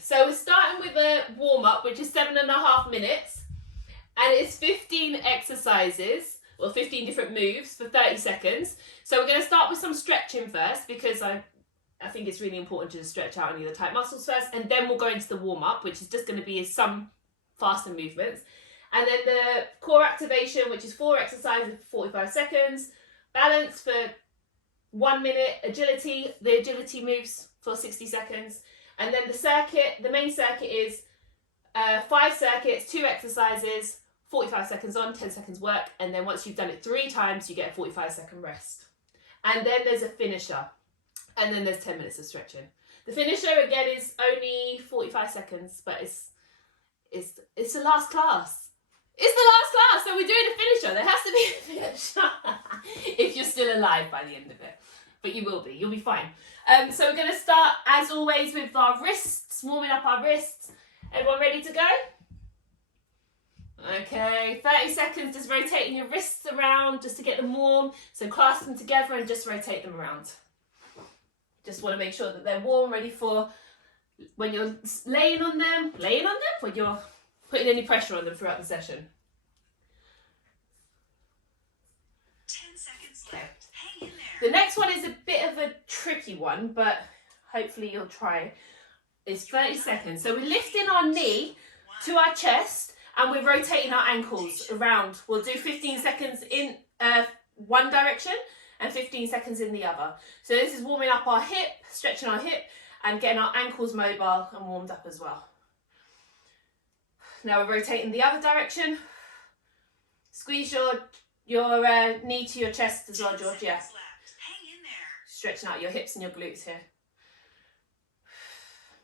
So we're starting with a warm-up, which is 7.5 minutes, and it's 15 exercises, or 15 different moves for 30 seconds. So we're going to start with some stretching first, because I think it's really important to stretch out any of the tight muscles first, and then we'll go into the warm-up, which is just going to be some faster movements. And then the core activation, which is 4 exercises for 45 seconds, balance for 1 minute, agility, the agility moves for 60 seconds. And then the circuit, the main circuit is 5 circuits, 2 exercises, 45 seconds on, 10 seconds work. And then once you've done it 3 times, you get a 45-second rest. And then there's a finisher. And then there's 10 minutes of stretching. The finisher, again, is only 45 seconds, but it's the last class. It's the last class, so we're doing a finisher. There has to be a finisher if you're still alive by the end of it. But you will be. You'll be fine. So we're going to start, as always, with our wrists, warming up our wrists. Everyone ready to go? Okay, 30 seconds just rotating your wrists around just to get them warm. So clasp them together and just rotate them around. Just want to make sure that they're warm, ready for when you're laying on them, when you're putting any pressure on them throughout the session. 10 seconds left. Hang in there. The next one is a bit of a tricky one, but hopefully you'll try. It's 30 seconds. So we're lifting our knee to our chest and we're rotating our ankles around. We'll do 15 seconds in one direction and 15 seconds in the other. So this is warming up our hip, stretching our hip and getting our ankles mobile and warmed up as well. Now we're rotating the other direction. Squeeze your knee to your chest as well, George. Yeah. Hang in there. Stretching out your hips and your glutes here.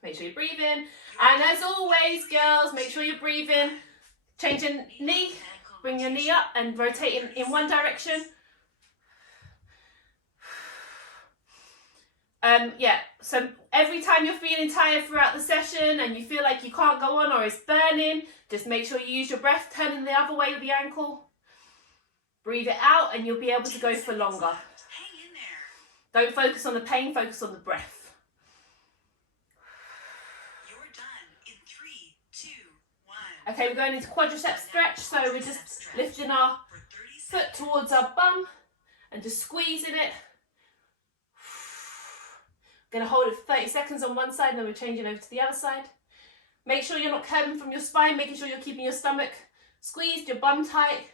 Make sure you breathe in. And as always, girls, make sure you're breathing. Changing knee. Bring your knee up and rotating in one direction. Yeah, so every time you're feeling tired throughout the session and you feel like you can't go on or it's burning, just make sure you use your breath, turning the other way with the ankle. Breathe it out and you'll be able to go for longer. Hang in there. Don't focus on the pain, focus on the breath. You're done in 3, 2, 1. Okay, we're going into quadriceps stretch, so we're just lifting our foot towards our bum and just squeezing it. Going to hold it for 30 seconds on one side and then we're changing over to the other side. Make sure you're not curving from your spine, making sure you're keeping your stomach squeezed, your bum tight.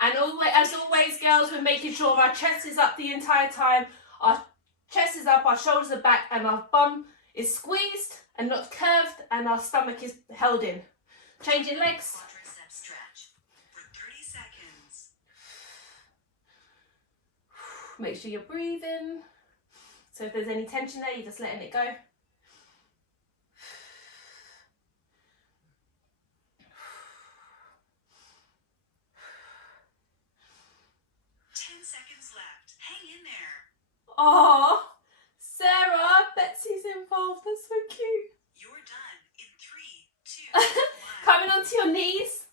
And always, as always, girls, we're making sure our chest is up the entire time. Our chest is up, our shoulders are back, and our bum is squeezed and not curved, and our stomach is held in. Changing legs. Quadriceps stretch for 30 seconds. Make sure you're breathing. So if there's any tension there, you're just letting it go. 10 seconds left. Hang in there. Oh, Sarah, Betsy's involved. That's so cute. You're done in 3, 2, 1. Coming onto your knees.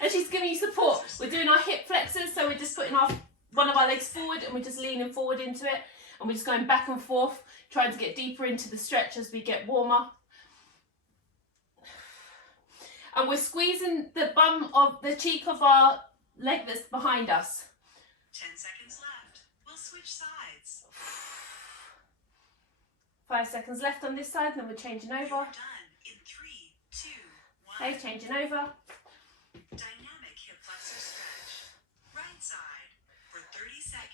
And she's giving you support. We're doing our hip flexors, so we're just putting one of our legs forward and we're just leaning forward into it. And we're just going back and forth, trying to get deeper into the stretch as we get warmer. And we're squeezing the bum of the cheek of our leg that's behind us. 10 seconds left. We'll switch sides. 5 seconds left on this side, then we're changing over. You're done in 3, 2, 1. Okay, changing over. Dynamic hip flexor stretch. Right side for 30 seconds.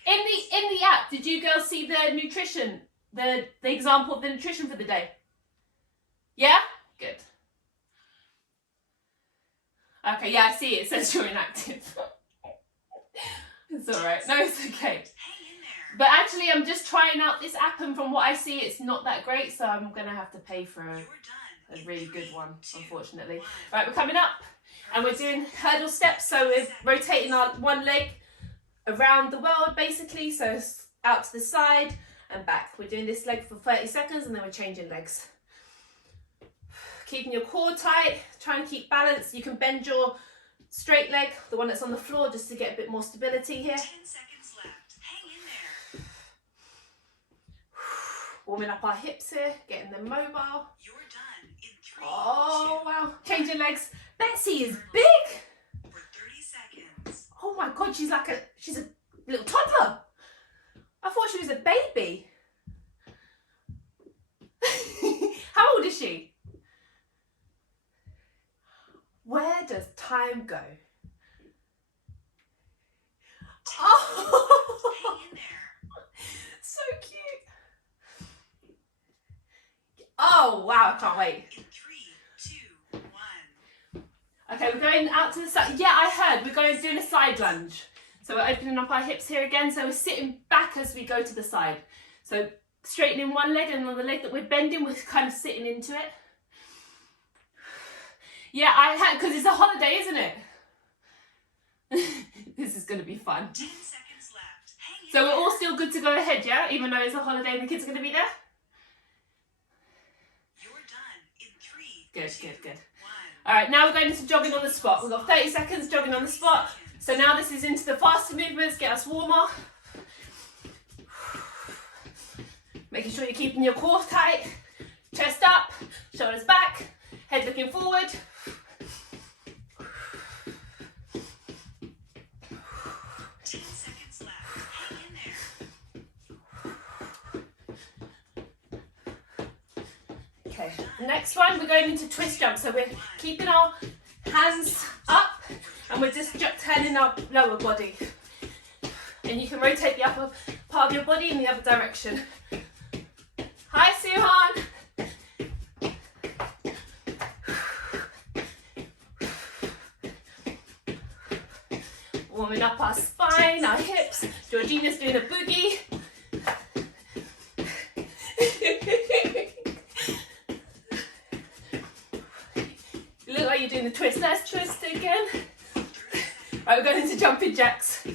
In the app, did you girls see the nutrition, the example of the nutrition for the day? Yeah? Good. Okay, yeah, I see it. It says you're inactive. It's alright. No, it's okay. Hang in there. But actually, I'm just trying out this app, and from what I see, it's not that great, so I'm going to have to pay for You're a done. really in good 3, one, 2, unfortunately. 1. Right, we're coming up, and we're doing hurdle steps, so we're rotating our one leg around the world, basically, so out to the side and back. We're doing this leg for 30 seconds, and then we're changing legs. keeping your core tight, try and keep balance. You can bend your straight leg, the one that's on the floor, just to get a bit more stability here. 10 seconds left. Hang in there. Warming up our hips here, getting them mobile. You're done in 3, Oh, 2, wow. Changing legs. Betsy is big. for 30 seconds. Oh my God, she's a little toddler. I thought she was a baby. How old is she? Where does time go? Oh, Hang in there. so cute. Oh wow, I can't wait. In 3, 2, 1. Okay, we're going out to the side. Yeah, I heard we're going doing a side lunge. So we're opening up our hips here again. So we're sitting back as we go to the side. So straightening one leg, and on the leg that we're bending, we're kind of sitting into it. Yeah, I had, because it's a holiday, isn't it? This is going to be fun. 10 seconds left. Hang in So we're there. all still good to go ahead, yeah? Even though it's a holiday and the kids are going to be there? You're done in 3, Good, 2, good, good. 1. All right, now we're going into jogging on the spot. We've got 30 seconds jogging on the spot. So now this is into the faster movements, get us warmer. Making sure you're keeping your core tight, chest up, shoulders back, head looking forward. 10 seconds left. Hang in there. Okay, next one, we're going into twist jump. So we're keeping our hands up and we're just turning our lower body. And you can rotate the upper part of your body in the other direction. Hi, Suhan. Warming up our spine, our hips. Georgina's doing a boogie. You look like you're doing the twist. Let's twist again. Right, we're going into jumping jacks.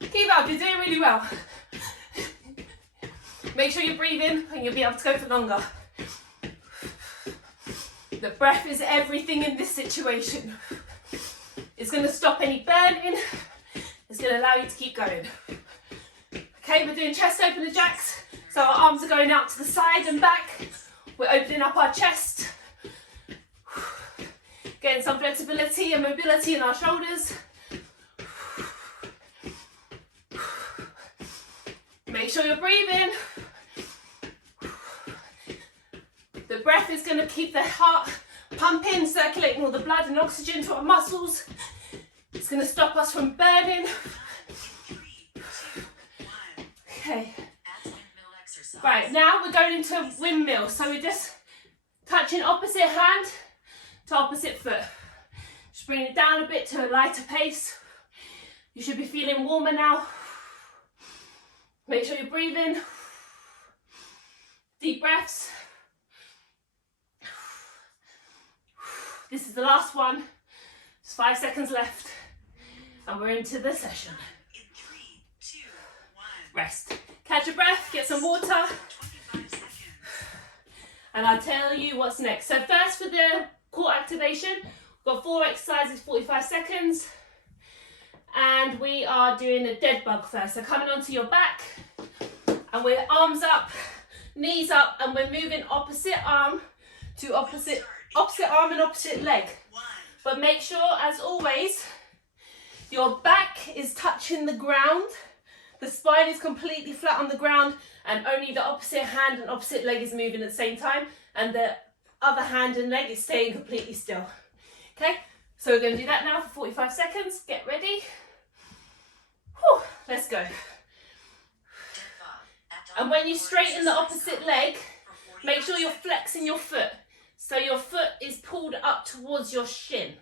Keep up, you're doing really well. Make sure you're breathing and you'll be able to go for longer. The breath is everything in this situation. It's going to stop any burning. It's going to allow you to keep going. Okay, we're doing chest opener jacks. So our arms are going out to the side and back. We're opening up our chest. Getting some flexibility and mobility in our shoulders. Make sure you're breathing. The breath is going to keep the heart pumping, circulating all the blood and oxygen to our muscles. It's going to stop us from burning. 3, 2, 1. Okay. That's windmill exercise. Right, now we're going into windmill. So we're just touching opposite hand to opposite foot. Just bring it down a bit to a lighter pace. You should be feeling warmer now. Make sure you're breathing. Deep breaths. This is the last one. Just 5 seconds left. And we're into the session. In 3, 2, 1. Rest. Catch a breath, get some water. 25 seconds. And I'll tell you what's next. So first for the core activation, we've got 4 exercises, 45 seconds. And we are doing a dead bug first. So coming onto your back, and we're arms up, knees up, and we're moving opposite arm to opposite arm and opposite leg. 1. But make sure, as always, your back is touching the ground. The spine is completely flat on the ground, and only the opposite hand and opposite leg is moving at the same time, and the other hand and leg is staying completely still. Okay, so we're going to do that now for 45 seconds. Get ready. Whew, let's go. And when you straighten the opposite leg, make sure you're flexing your foot. So your foot is pulled up towards your shin.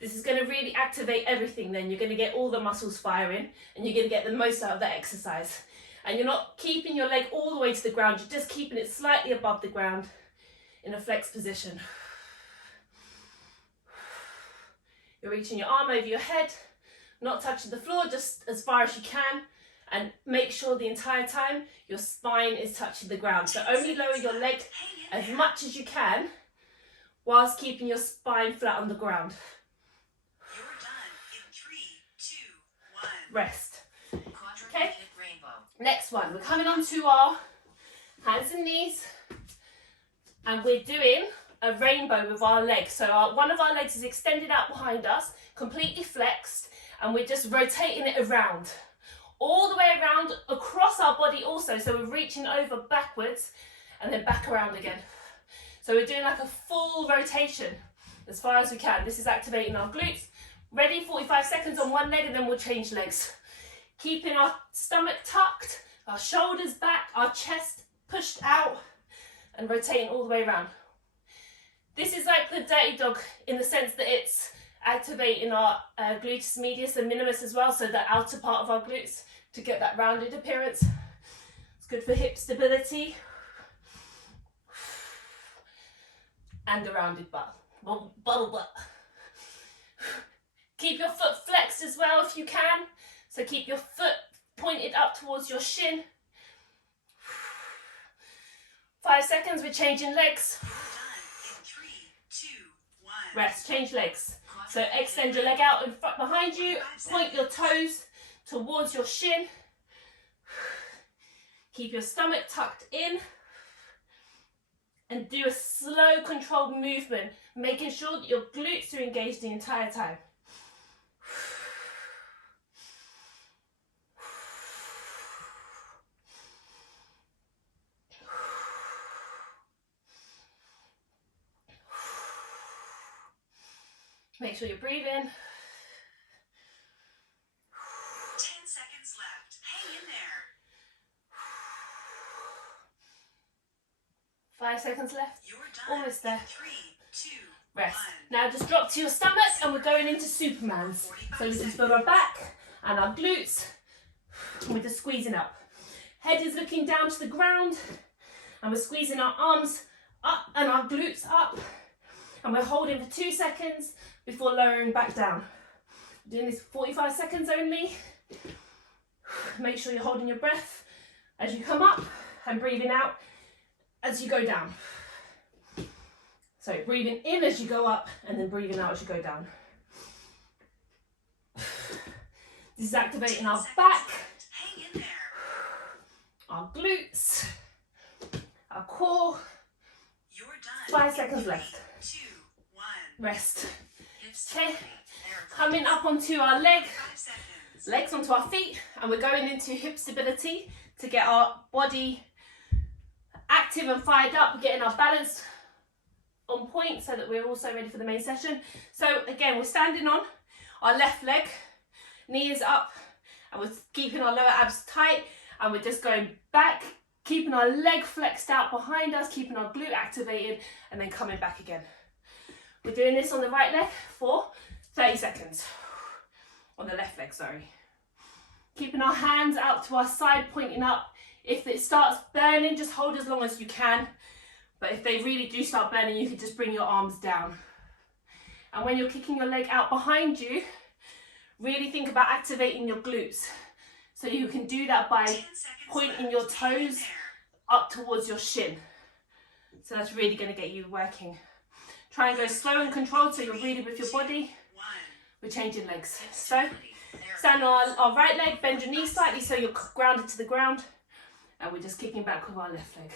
This is going to really activate everything then. You're going to get all the muscles firing and you're going to get the most out of that exercise. And you're not keeping your leg all the way to the ground. You're just keeping it slightly above the ground in a flex position. You're reaching your arm over your head not touching the floor, just as far as you can. And make sure the entire time your spine is touching the ground. So only lower your leg as much as you can whilst keeping your spine flat on the ground. You're done in 3, 2, 1. Rest. Okay. Next one. We're coming on to our hands and knees. And we're doing a rainbow with our legs. So one of our legs is extended out behind us, completely flexed. And we're just rotating it around. All the way around, across our body also. So we're reaching over backwards and then back around again. So we're doing like a full rotation as far as we can. This is activating our glutes. Ready, 45 seconds on one leg and then we'll change legs. Keeping our stomach tucked, our shoulders back, our chest pushed out and rotating all the way around. This is like the dirty dog in the sense that it's activating our gluteus medius and minimus as well, so the outer part of our glutes to get that rounded appearance. It's good for hip stability and the rounded butt. Bubble butt. Keep your foot flexed as well if you can, so keep your foot pointed up towards your shin. 5 seconds, we're changing legs. You're done in 3, 2, 1. Rest, change legs. So extend your leg out in front behind you, point your toes towards your shin. Keep your stomach tucked in and do a slow controlled movement, making sure that your glutes are engaged the entire time. Make sure you're breathing. 10 seconds left. Hang in there. 5 seconds left. You're done. Almost there. 3, 2, Rest. 1. Now just drop to your stomach and we're going into Supermans. So we just feel our back and our glutes. And we're just squeezing up. Head is looking down to the ground and we're squeezing our arms up and our glutes up. And we're holding for 2 seconds before lowering back down. Doing this 45 seconds only. Make sure you're holding your breath as you come up and breathing out as you go down. So breathing in as you go up and then breathing out as you go down. This is activating our back, Hang in there. our glutes, our core. You're done. 5 seconds left. 2, 1. Rest. Hips Okay, there. coming up onto our 5 seconds. legs onto our feet, and we're going into hip stability to get our body active and fired up, getting our balance on point so that we're also ready for the main session. So again, we're standing on our left leg, knee is up, and we're keeping our lower abs tight, and we're just going back, keeping our leg flexed out behind us, keeping our glute activated, and then coming back again. We're doing this on the right leg for 30 seconds. On the left leg, sorry. Keeping our hands out to our side, pointing up. If it starts burning, just hold as long as you can. But if they really do start burning, you can just bring your arms down. And when you're kicking your leg out behind you, really think about activating your glutes. So you can do that by 10 seconds pointing left. your Hang in toes there. up towards your shin. So that's really going to get you working. Try and go slow and controlled so you're really with your body. 1. We're changing legs. So stand on our right leg, bend your knee slightly so you're grounded to the ground. And we're just kicking back with our left leg.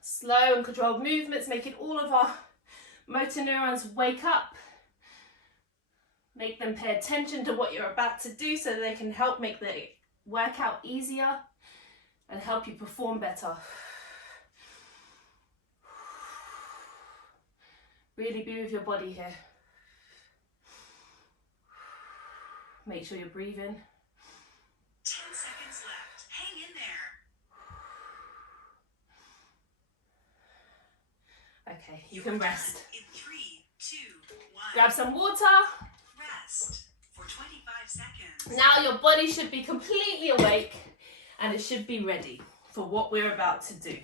Slow and controlled movements, making all of our motor neurons wake up. Make them pay attention to what you're about to do so they can help make the workout easier and help you perform better. Really be with your body here. Make sure you're breathing. 10 seconds left. Hang in there. Okay, you can rest. In 3, 2, 1. Grab some water. Rest for 25 seconds. Now your body should be completely awake and it should be ready for what we're about to do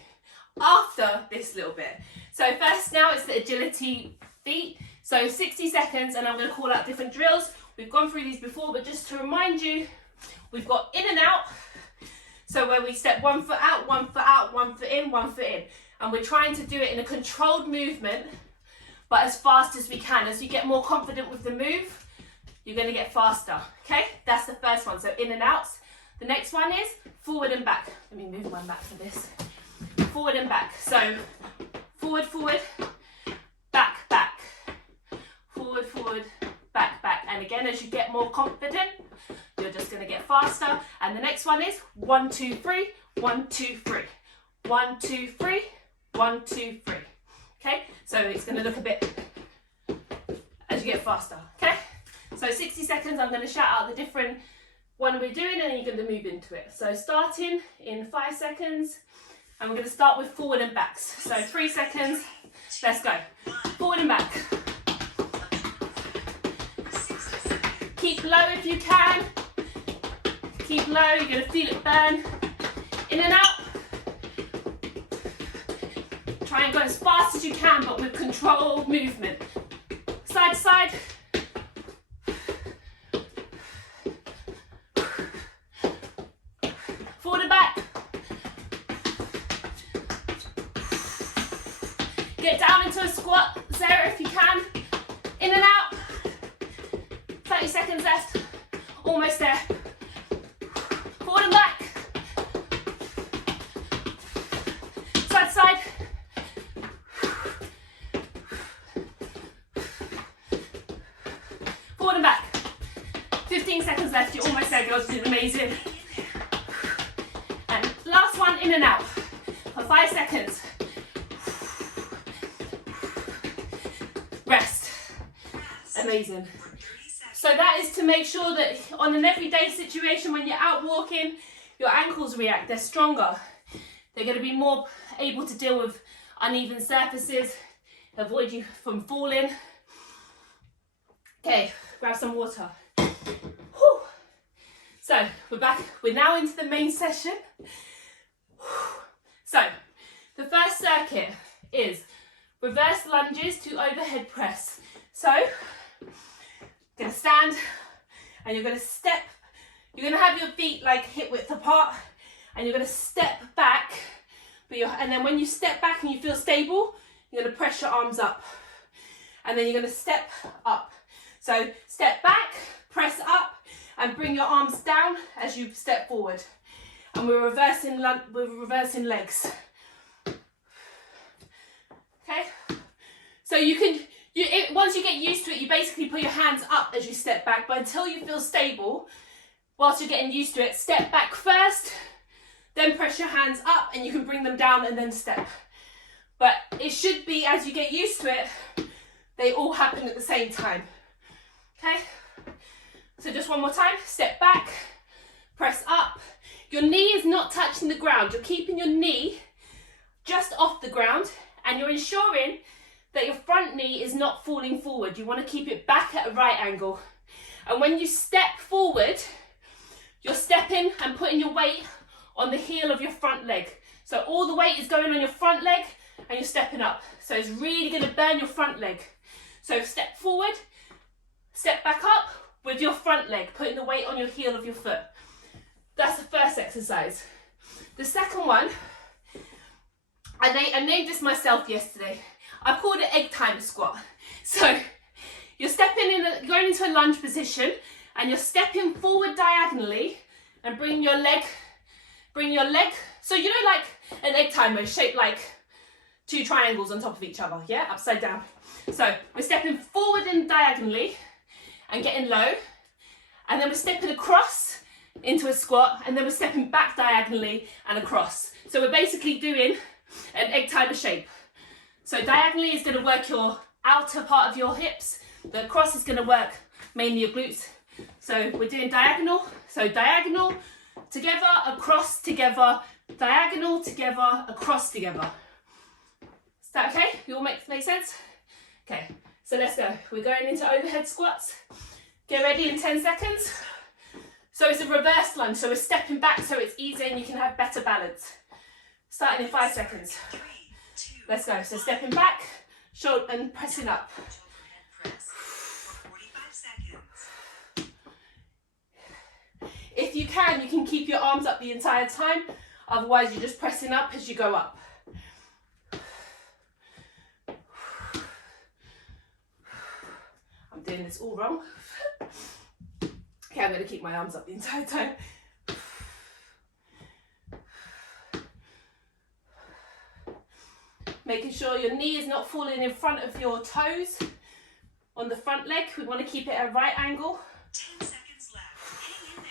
after this little bit. So first now it's the agility feet. So 60 seconds, and I'm going to call out different drills. We've gone through these before, but just to remind you, we've got in and out. So where we step 1 foot out, 1 foot out, 1 foot in, 1 foot in. And we're trying to do it in a controlled movement, but as fast as we can. As you get more confident with the move, you're going to get faster. Okay, that's the first one. So in and outs. The next one is forward and back. Let me move one back for this. Forward and back. So forward, forward, back, back. Forward, forward, back, back. And again, as you get more confident, you're just going to get faster. And the next one is 1, 2, 3, 1, 2, 3. 1, 2, 3, 1, 2, 3. Okay, so it's going to look a bit as you get faster. Okay, so 60 seconds, I'm going to shout out the different one we're doing, and then you're going to move into it. So starting in 5 seconds, and we're going to start with forward and backs. So 3 seconds, let's go. Forward and back. Keep low if you can. Keep low, you're going to feel it burn. In and out. Try and go as fast as you can, but with controlled movement. Side to side. Forward and back. Get down into a squat, Sarah, if you can. In and out. 30 seconds left. Almost there. Forward and back. Side to side. Forward and back. 15 seconds left. You're almost there, girls. You're doing amazing. And last one, in and out for 5 seconds. Rest. Amazing. So that is to make sure that on an everyday situation, when you're out walking, your ankles react. They're stronger. They're going to be more able to deal with uneven surfaces, avoid you from falling. Okay, grab some water. Whew. So we're back. We're now into the main session. So the first circuit is reverse lunges to overhead press. So you're going to stand and you're going to step. You're going to have your feet like hip width apart, and you're going to step back. And then when you step back and you feel stable, you're going to press your arms up. And then you're going to step up. So step back, press up, and bring your arms down as you step forward. And we're reversing legs. Okay? So you can, once you get used to it, you basically put your hands up as you step back, but until you feel stable, whilst you're getting used to it, step back first, then press your hands up, and you can bring them down and then step. But it should be, as you get used to it, they all happen at the same time. Okay? So just one more time, step back, press up. Your knee is not touching the ground. You're keeping your knee just off the ground, and you're ensuring that your front knee is not falling forward. You want to keep it back at a right angle. And when you step forward, you're stepping and putting your weight on the heel of your front leg. So all the weight is going on your front leg, and you're stepping up. So it's really going to burn your front leg. So step forward, step back up with your front leg, putting the weight on your heel of your foot. That's the first exercise. The second one, I named this myself yesterday. I've called it egg timer squat. So you're stepping in, going into a lunge position, and you're stepping forward diagonally and bring your leg. So you know, like an egg timer is shaped like 2 triangles on top of each other, yeah, upside down. So we're stepping forward and diagonally and getting low, and then we're stepping across into a squat, and then we're stepping back diagonally and across. So we're basically doing an egg timer shape. So diagonally is going to work your outer part of your hips. The cross is going to work mainly your glutes. So we're doing diagonal. So diagonal together, across together, diagonal together, across together. Is that okay? You all make sense? Okay, so let's go. We're going into overhead squats. Get ready in 10 seconds. So it's a reverse lunge. So we're stepping back so it's easier and you can have better balance. Starting in 5 seconds. Let's go. So stepping back, shoulder and pressing up. seconds. If you can keep your arms up the entire time. Otherwise, you're just pressing up as you go up. I'm doing this all wrong. Okay, I'm going to keep my arms up the entire time. Making sure your knee is not falling in front of your toes on the front leg. We want to keep it at a right angle. 10 seconds left. Hang in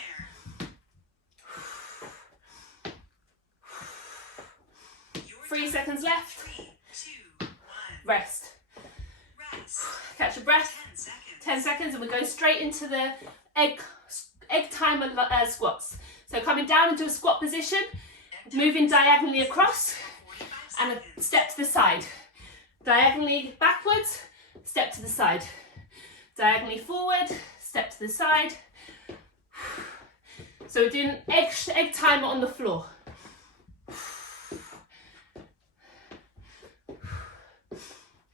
there. 3 seconds left. 3, 2, 1. Rest. Rest. Catch your breath. 10 seconds. 10 seconds, and we're going straight into the egg timer squats. So coming down into a squat position, moving diagonally across, and a step to the side. Diagonally backwards, step to the side. Diagonally forward, step to the side. So we're doing egg timer on the floor.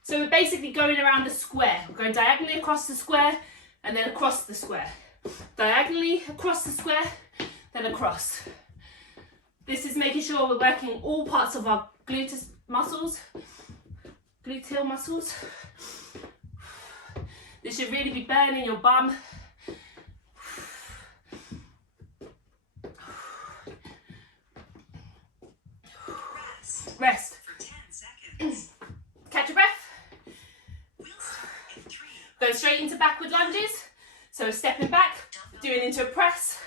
So we're basically going around a square. We're going diagonally across the square and then across the square. Diagonally across the square, then across. This is making sure we're working all parts of our gluteus muscles, gluteal muscles. This should really be burning your bum. Rest. For 10 seconds. Catch your breath. We'll start in 3. Go straight into backward lunges. So stepping back, doing into a press.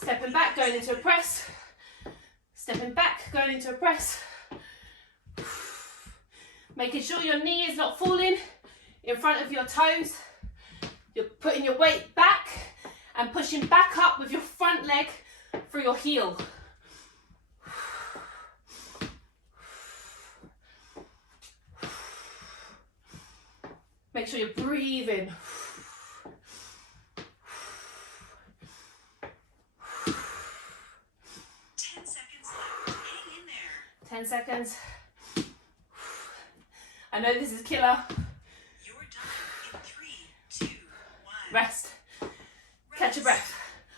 Stepping back, going into a press. Stepping back, going into a press. Making sure your knee is not falling in front of your toes. You're putting your weight back and pushing back up with your front leg through your heel. Make sure you're breathing. 10 seconds left. Hang in there. 10 seconds. I know this is killer. You're done in 3, 2, 1. Rest. Catch your breath.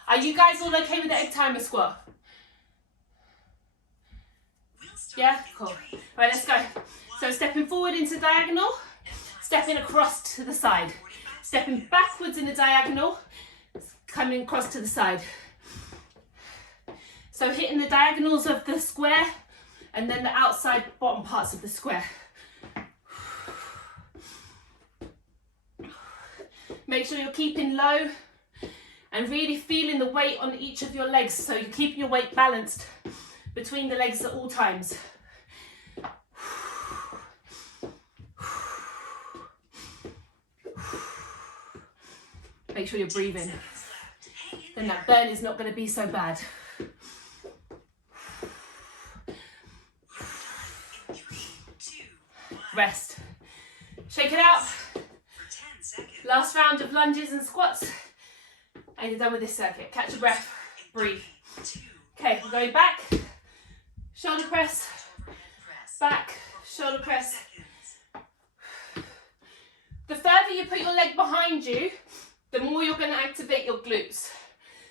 Are you guys all okay with the egg timer squat? We'll start Yeah? in Cool. 3, Right, let's go. 2, 1. So stepping forward into diagonal, stepping across to the side. Stepping backwards in the diagonal, coming across to the side. So hitting the diagonals of the square and then the outside bottom parts of the square. Make sure you're keeping low and really feeling the weight on each of your legs, so you're keeping your weight balanced between the legs at all times. Make sure you're breathing. Then that burn is not going to be so bad. Rest. Shake it out. Last round of lunges and squats. And you're done with this circuit. Catch your breath. Breathe. Okay, we're going back. Shoulder press. Back. Shoulder press. The further you put your leg behind you, the more you're going to activate your glutes.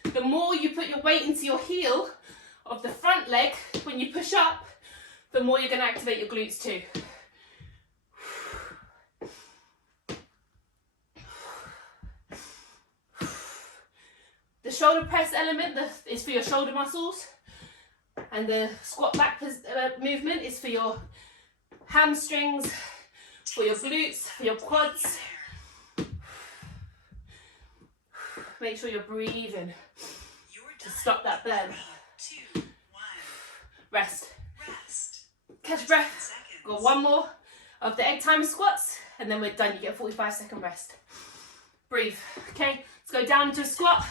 The more you put your weight into your heel of the front leg when you push up, the more you're going to activate your glutes too. The shoulder press element is for your shoulder muscles, and the squat back movement is for your hamstrings, for your glutes, for your quads. Make sure you're breathing to stop that burn. 3, 2, 1. Rest. Catch your breath. Got one more of the egg timer squats, and then we're done. You get a 45-second rest. Breathe. Okay, let's go down into a squat,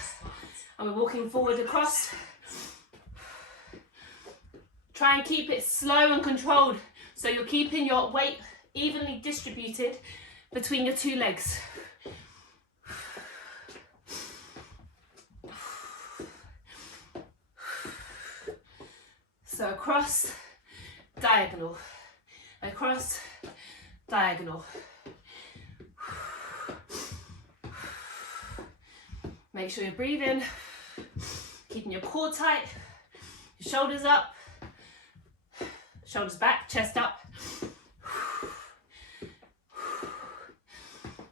and we're walking forward across. Try and keep it slow and controlled, so you're keeping your weight evenly distributed between your two legs. So across, diagonal, across, diagonal. Make sure you're breathing, keeping your core tight, your shoulders up, shoulders back, chest up.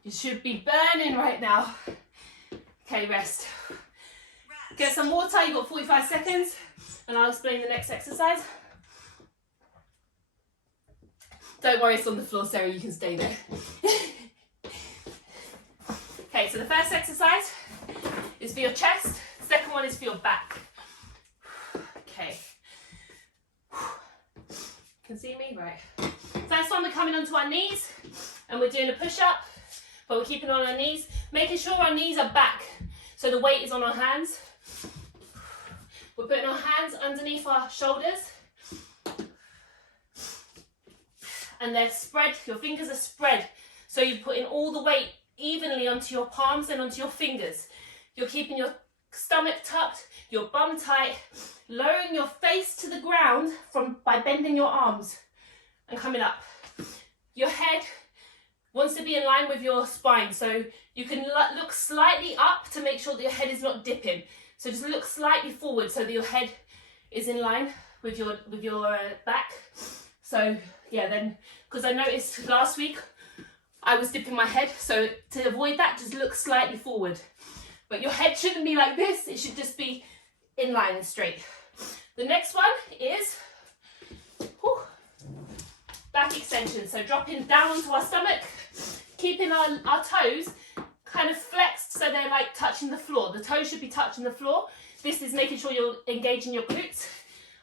You should be burning right now. Okay, rest. Get some water, you've got 45 seconds, and I'll explain the next exercise. Don't worry, it's on the floor, Sarah, you can stay there. Okay, so the first exercise is for your chest, the second one is for your back. Okay. You can see me? Right. First one, we're coming onto our knees, and we're doing a push-up, but we're keeping on our knees, making sure our knees are back, so the weight is on our hands. We're putting our hands underneath our shoulders, and they're spread, your fingers are spread, so you're putting all the weight evenly onto your palms and onto your fingers. You're keeping your stomach tucked, your bum tight, lowering your face to the ground by bending your arms and coming up. Your head wants to be in line with your spine, so you can look slightly up to make sure that your head is not dipping. So just look slightly forward so that your head is in line with your back. So yeah, then, because I noticed last week I was dipping my head, so to avoid that, just look slightly forward. But your head shouldn't be like this, it should just be in line and straight. The next one is back extension. So dropping down onto our stomach, keeping our toes kind of flexed so they're like touching the floor. The toes should be touching the floor. This is making sure you're engaging your glutes.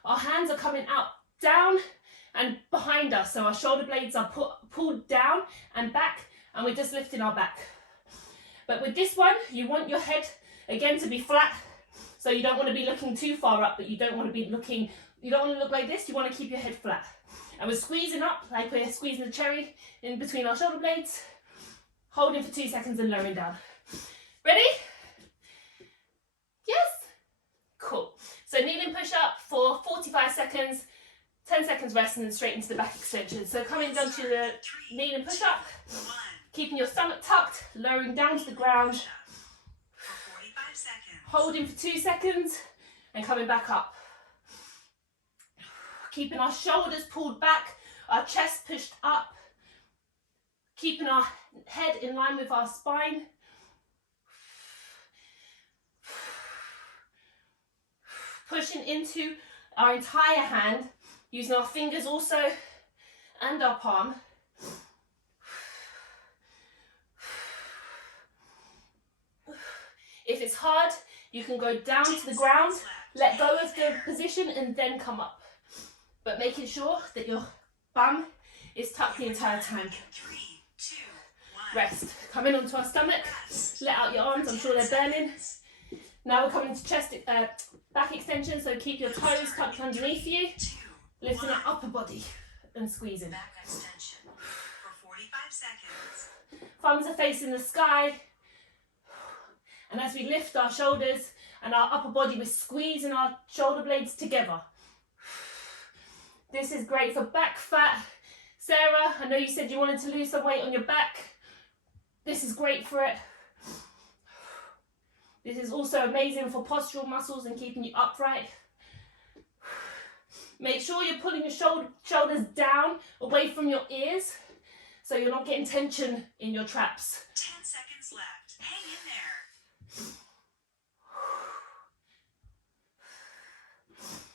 Our hands are coming out, down and behind us. So our shoulder blades are pulled down and back, and we're just lifting our back. But with this one, you want your head again to be flat. So you don't want to be looking too far up, but you don't want to be looking, you don't want to look like this. You want to keep your head flat. And we're squeezing up like we're squeezing a cherry in between our shoulder blades. Holding for 2 seconds and lowering down. Ready? Yes? Cool. So kneeling push up for 45 seconds, 10 seconds rest, and then straight into the back extension. So coming down to the kneeling push up, keeping your stomach tucked, lowering down to the ground, holding for 2 seconds, and coming back up. Keeping our shoulders pulled back, our chest pushed up, keeping our head in line with our spine. Pushing into our entire hand, using our fingers also and our palm. If it's hard, you can go down to the ground, let go of the position and then come up. But making sure that your bum is tucked the entire time. Rest. Come in onto our stomach, let out your arms, I'm sure they're burning. Now we're coming to chest, back extension, so keep your toes tucked underneath you, lifting our upper body and squeezing. Back extension for 45 seconds. Thumbs are facing the sky. And as we lift our shoulders and our upper body, we're squeezing our shoulder blades together. This is great for back fat. Sarah, I know you said you wanted to lose some weight on your back. This is great for it. This is also amazing for postural muscles and keeping you upright. Make sure you're pulling your shoulders down away from your ears so you're not getting tension in your traps. 10 seconds left. Hang in there.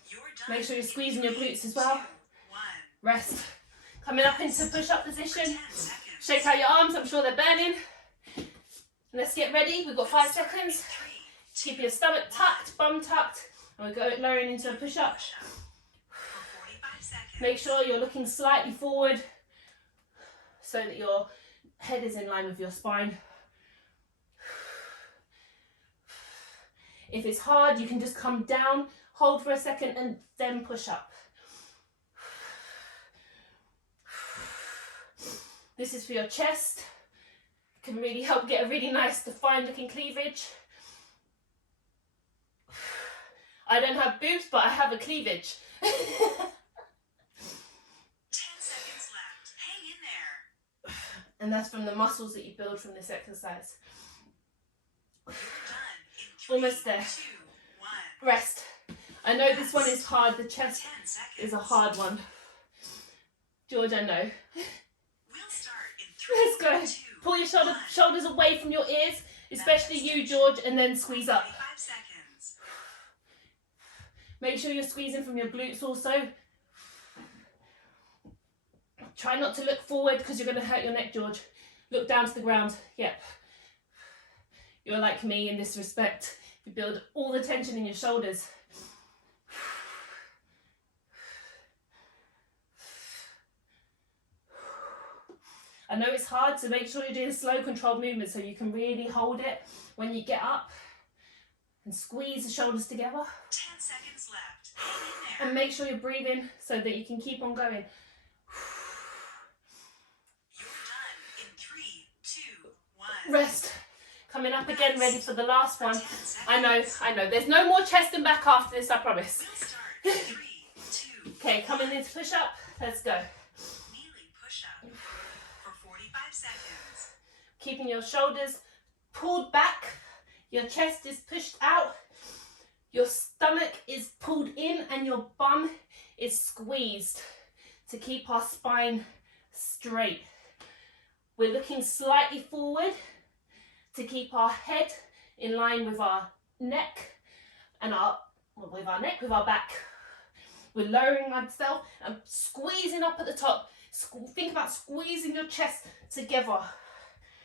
You're done. Make sure you're squeezing your glutes as well. 2, 1. Rest. Coming up into push-up position. 10 seconds. Shake out your arms, I'm sure they're burning. Let's get ready, we've got 5 seconds. Keep your stomach tucked, bum tucked, and we're lowering into a push-up. Make sure you're looking slightly forward so that your head is in line with your spine. If it's hard, you can just come down, hold for a second, and then push up. This is for your chest. It can really help get a really nice defined looking cleavage. I don't have boobs, but I have a cleavage. 10 seconds left. Hang in there. And that's from the muscles that you build from this exercise. You're done. Almost there. 2, 1. Rest. I know this one is hard. The chest 10 seconds. is a hard one. George, I know. We'll start in 3, Let's go. 2, Pull your 1. shoulders away from your ears, especially you, George, and then squeeze up. 45 seconds. Make sure you're squeezing from your glutes also. Try not to look forward because you're going to hurt your neck, George. Look down to the ground. Yep. You're like me in this respect. You build all the tension in your shoulders. I know it's hard, so make sure you're doing slow, controlled movements so you can really hold it when you get up and squeeze the shoulders together. 10 seconds left. Hang in there. And make sure you're breathing so that you can keep on going. You're done in 3, 2, 1. Rest. Coming up again, ready for the last one. 10 seconds. I know. There's no more chest and back after this, I promise. We'll start in 3, 2. Okay, coming into push up. Let's go. Kneeling push up for 45 seconds. Keeping your shoulders pulled back. Your chest is pushed out. Your stomach is pulled in and your bum is squeezed to keep our spine straight. We're looking slightly forward to keep our head in line with our neck and with our back. We're lowering ourselves and squeezing up at the top. Think about squeezing your chest together.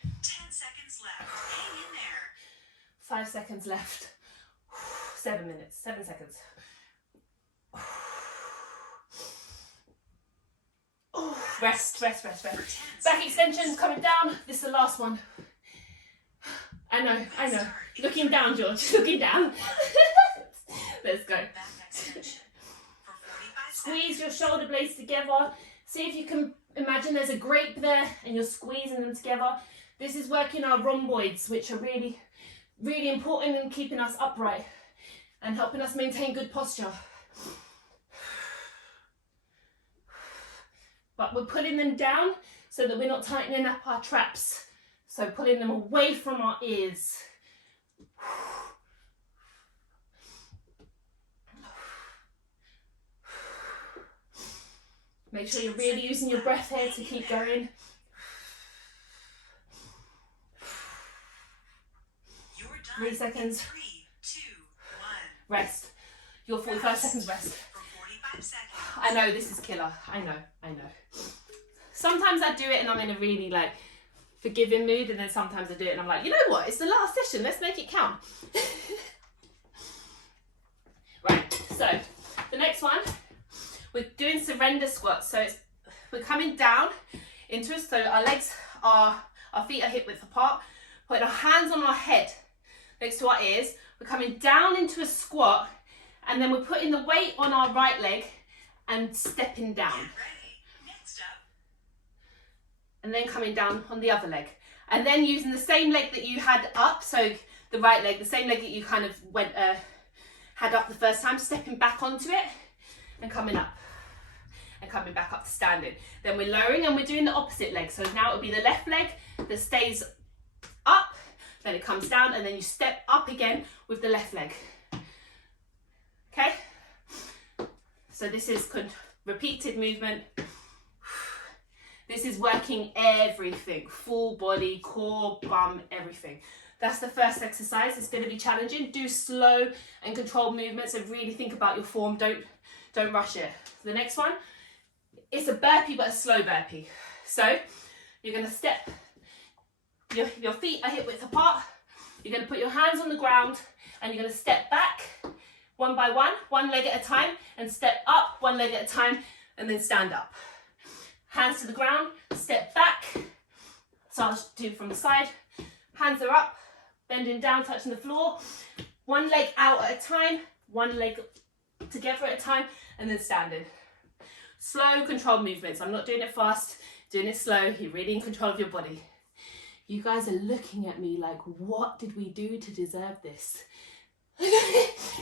10 seconds left. Hang in there. 5 seconds left. 7 minutes. 7 seconds. Rest. Back extensions coming down. This is the last one. I know. Looking down, George. Looking down. Let's go. Back extension for 45 Squeeze seconds. your shoulder blades together. See if you can imagine there's a grape there and you're squeezing them together. This is working our rhomboids, which are really, really important in keeping us upright and helping us maintain good posture. But we're pulling them down so that we're not tightening up our traps. So pulling them away from our ears. Make sure you're really using your breath here to keep going. You're done 3 seconds. 3, 2, 1. Rest. Your 45 seconds rest. For 45 seconds. I know, this is killer. I know. Sometimes I do it and I'm in a really forgiving mood, and then sometimes I do it and I'm like, you know what? It's the last session. Let's make it count. Right. So the next one, we're doing surrender squats. So we're coming down into it. So our feet are hip width apart. Putting our hands on our head next to our ears. We're coming down into a squat, and then we're putting the weight on our right leg and stepping down. Get ready. Next up. And then coming down on the other leg. And then using the same leg that you had up, so the right leg, the same leg that you kind of had up the first time, stepping back onto it and coming up. And coming back up to standing. Then we're lowering and we're doing the opposite leg. So now it'll be the left leg that stays up, then it comes down, and then you step up again with the left leg. Okay? So this is repeated movement. This is working everything, full body, core, bum, everything. That's the first exercise. It's going to be challenging. Do slow and controlled movements and really think about your form. Don't rush it. The next one, it's a burpee, but a slow burpee. So you're going to step, your feet are hip width apart. You're going to put your hands on the ground and you're going to step back one by one leg at a time, and step up one leg at a time, and then stand up. Hands to the ground, step back. So I'll do from the side. Hands are up, bending down, touching the floor. One leg out at a time, one leg together at a time, and then standing. Slow, controlled movements. I'm not doing it fast, doing it slow. You're really in control of your body. You guys are looking at me like, what did we do to deserve this?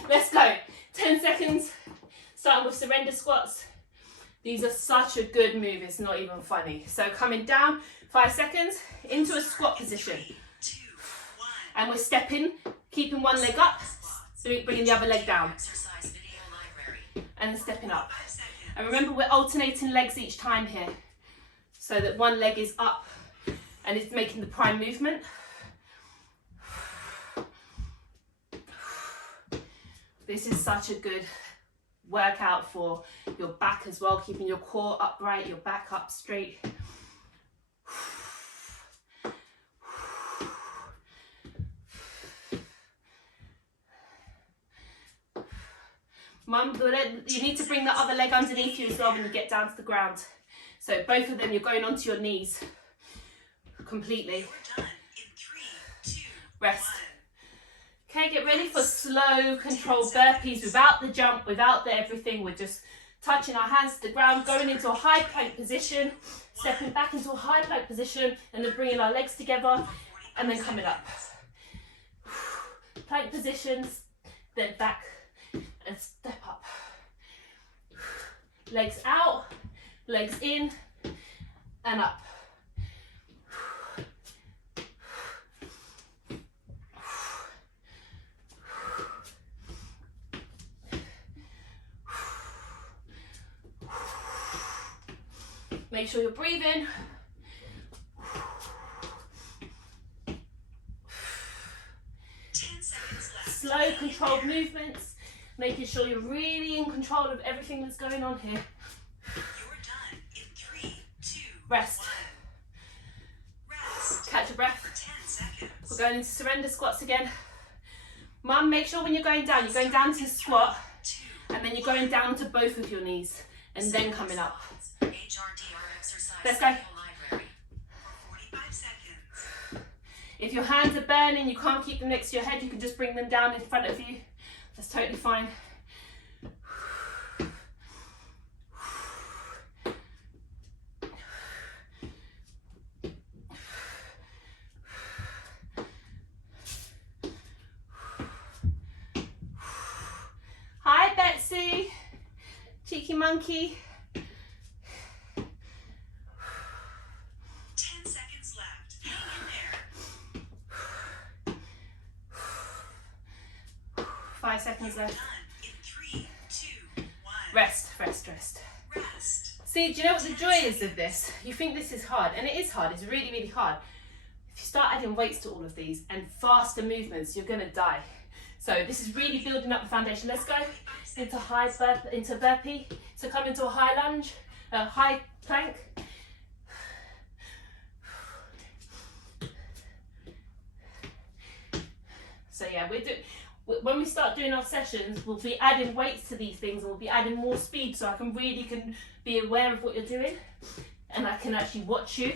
Let's go. 10 seconds. Starting with surrender squats. These are such a good move, it's not even funny. So coming down, 5 seconds, into a squat position. 3, 2, 1. And we're stepping keeping one leg up, bringing the other leg down, and then stepping up. And remember, we're alternating legs each time here, so that one leg is up and it's making the prime movement. This is such a good workout for your back as well, keeping your core upright, your back up straight. Mum, you need to bring the other leg underneath you as well when you get down to the ground. So both of them, you're going onto your knees completely. Rest. Okay, get ready for slow, controlled burpees without the jump, without the everything. We're just touching our hands to the ground, going into a high plank position, stepping back into a high plank position, and then bringing our legs together, and then coming up. Plank positions, then back, and step up. Legs out, legs in, and up. Make sure you're breathing. 10 seconds left. Slow, controlled movements, making sure you're really in control of everything that's going on here. You're done in 3, 2, Rest. 1. Rest Catch your breath. for 10 seconds. We're going into surrender squats again. Mum, make sure when you're going down to squat, 2, and then you're going down to both of your knees, and then coming up. HRDR exercise Let's go. video library for 45 seconds. If your hands are burning, you can't keep them next to your head, you can just bring them down in front of you. That's totally fine. Hi, Betsy. Cheeky monkey. 10 seconds left. Hang in there. 5 seconds You're left. done in 3, 2, 1. Rest, rest, rest. Rest. See, do you know what the joy is of this? You think this is hard, and it is hard, it's really, really hard. If you start adding weights to all of these and faster movements, you're gonna die. So this is really building up the foundation. Let's go into burpee. So come into a high lunge, a high plank. So yeah, when we start doing our sessions, we'll be adding weights to these things, and we'll be adding more speed, so I can be aware of what you're doing, and I can actually watch you.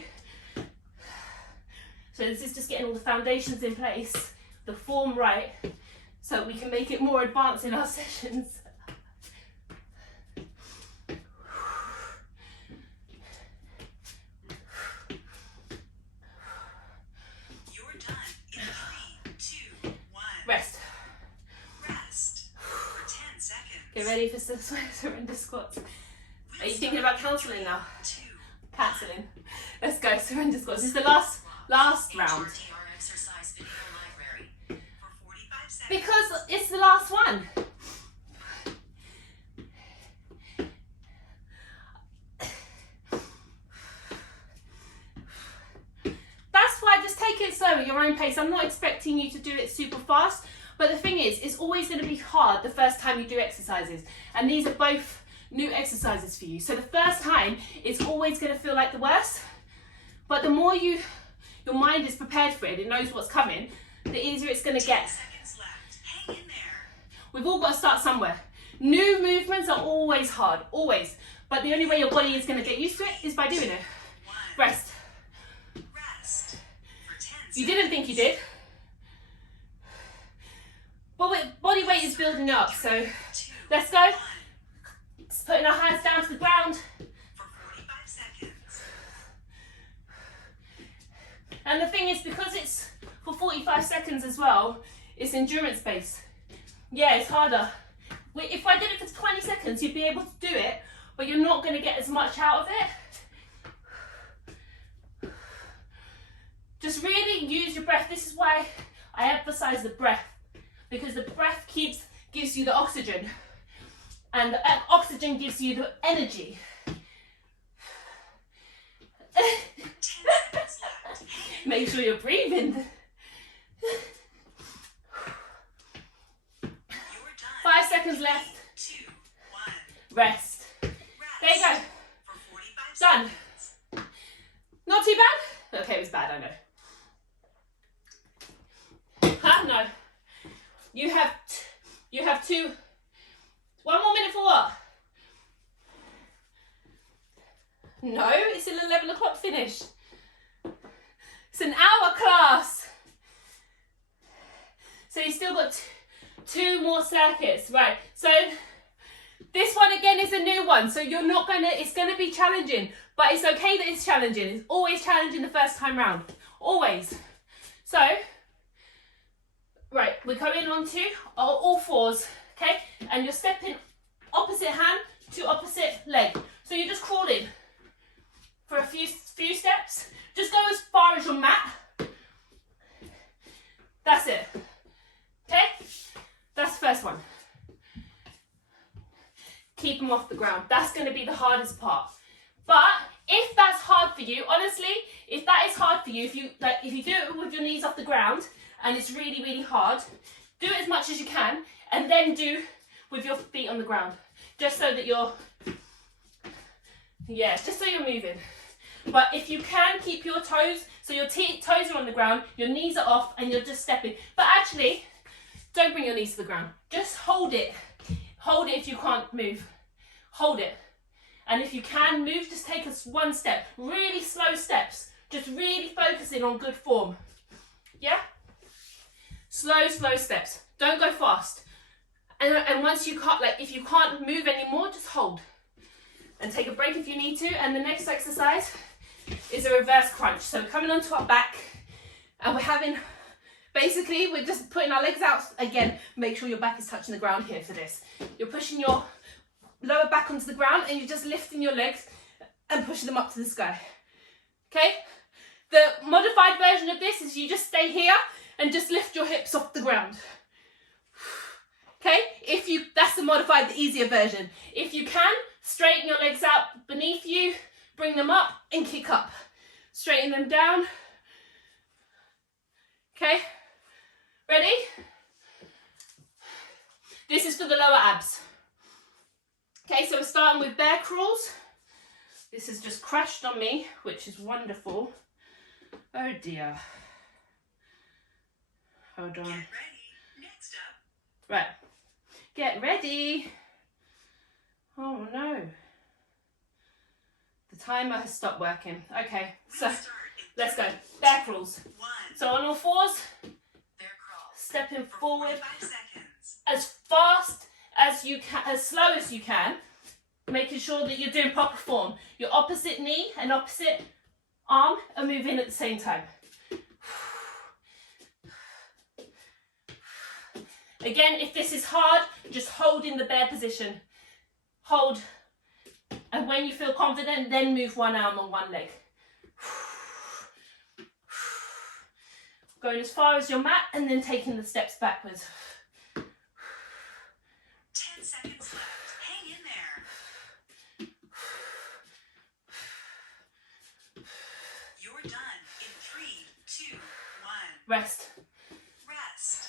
So this is just getting all the foundations in place, the form right, so we can make it more advanced in our sessions. You're done in 3, 2, 1. Rest. Rest for 10 seconds. Get ready for some surrender squats. Are you thinking about counselling now? 2. Cancelling. Let's go, surrender squats. This is the last round. HRDR exercise video library for 45 seconds. Because it's the last one. That's why just take it slow at your own pace. I'm not expecting you to do it super fast, but the thing is, it's always going to be hard the first time you do exercises. And these are both new exercises for you. So the first time, it's always going to feel like the worst. But the more your mind is prepared for it, it knows what's coming, the easier it's going to 10 get. seconds left. Hang in there. We've all got to start somewhere. New movements are always hard, always. But the only way your body is going to get used to it is by doing it. 1. Rest. Rest for 10 seconds. You didn't think you did. But body weight is building up, so 2, let's go. 1. Just putting our hands down to the ground. For 45 seconds. And the thing is, because it's for 45 seconds as well, it's endurance based. Yeah, it's harder. If I did it for 20 seconds, you'd be able to do it, but you're not going to get as much out of it. Just really use your breath. This is why I emphasize the breath because the breath gives you the oxygen, and the oxygen gives you the energy. 10 seconds left. Make sure you're breathing. You're done. 5 seconds left. 2, 1. Rest. Rest. There you go. For 45 Done. seconds. Not too bad? Okay, it was bad, I know. Huh? No. You have two. 1 more minute for what? No, it's an 11 o'clock finish. It's an hour class. So you still got two more circuits. Right, so this one again is a new one. So you're not it's gonna be challenging, but it's okay that it's challenging. It's always challenging the first time round, always. So, right, we're coming on to all fours, okay? And you're stepping opposite hand to opposite leg. So you're just crawling for a few steps. Just go as far as your mat. That's it. Okay? That's the first one. Keep them off the ground. That's going to be the hardest part. But if that's hard for you, honestly, if that is hard for you, if you do it with your knees off the ground and it's really, really hard, do it as much as you can and then do with your feet on the ground. Just so that you're moving. But if you can, keep your toes, so your toes are on the ground, your knees are off, and you're just stepping. But actually, don't bring your knees to the ground. Just hold it. Hold it if you can't move. Hold it. And if you can move, just take one step. Really slow steps. Just really focusing on good form. Yeah? Slow steps. Don't go fast. And once you can't, if you can't move anymore, just hold. And take a break if you need to. And the next exercise is a reverse crunch. So we're coming onto our back and we're just putting our legs out. Again, make sure your back is touching the ground here for this. You're pushing your lower back onto the ground and you're just lifting your legs and pushing them up to the sky. Okay? The modified version of this is you just stay here and just lift your hips off the ground. Okay? That's the modified, the easier version. If you can, straighten your legs out beneath you, bring them up and kick up. Straighten them down. Okay? Ready? This is for the lower abs. Okay, so we're starting with bear crawls. This has just crashed on me, which is wonderful. Oh dear. Hold on. Get ready. Next up. Right. Get ready. Oh no. The timer has stopped working. Okay, so let's go. Bear crawls. 1. So on all fours, Bear crawl. stepping For forward 45 seconds. as fast as you can, as slow as you can, making sure that you're doing proper form. Your opposite knee and opposite arm are moving at the same time. Again, if this is hard, just hold in the bear position. Hold. And when you feel confident, then move one arm and one leg. Going as far as your mat and then taking the steps backwards. 10 seconds left. Hang in there. You're done in 3, 2, 1. Rest. Rest.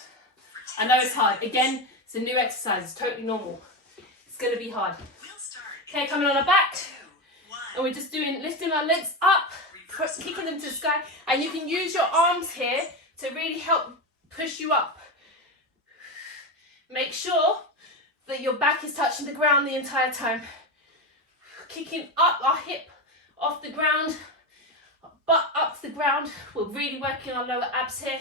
I know it's hard. Again, it's a new exercise. It's totally normal. It's going to be hard. We'll start. Okay, coming on our back. 2, 1. And we're just lifting our legs up, kicking them to the sky. And you can use your arms here to really help push you up. Make sure that your back is touching the ground the entire time. Kicking up our hip off the ground, butt up to the ground. We're really working our lower abs here.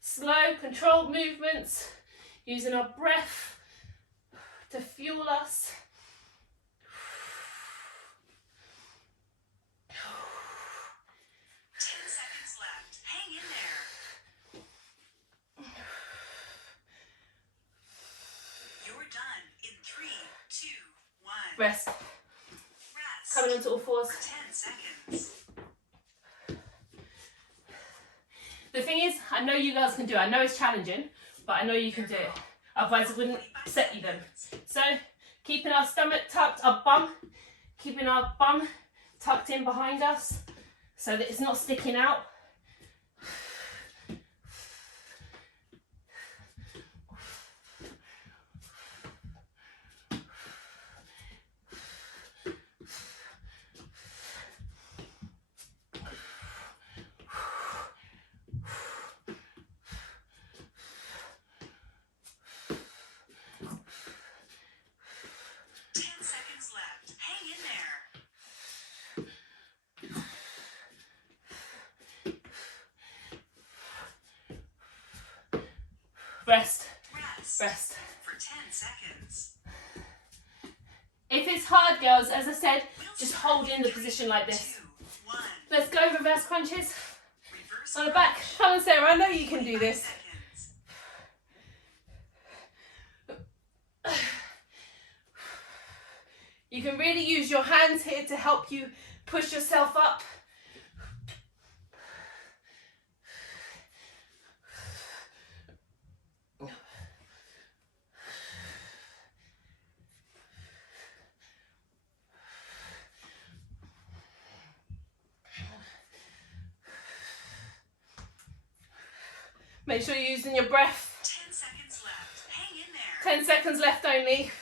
Slow, controlled movements, using our breath to fuel us. 10 seconds left. Hang in there. You're done in 3, 2, 1. Rest. Rest. Coming onto all fours. For 10 seconds. The thing is, I know you girls can do it. I know it's challenging, but I know you can do it. Otherwise, I wouldn't set you them. So, keeping our stomach tucked, our bum, keeping our bum tucked in behind us so that it's not sticking out. Rest. Rest. For 10 seconds. If it's hard, girls, as I said, just hold in the position like this. 2, 1. Let's go, reverse crunches. Reverse On the back. Come on, Sarah, I know you can do this. seconds. You can really use your hands here to help you push yourself up. Make sure you're using your breath. 10 seconds left. Hang in there. 10 seconds left only.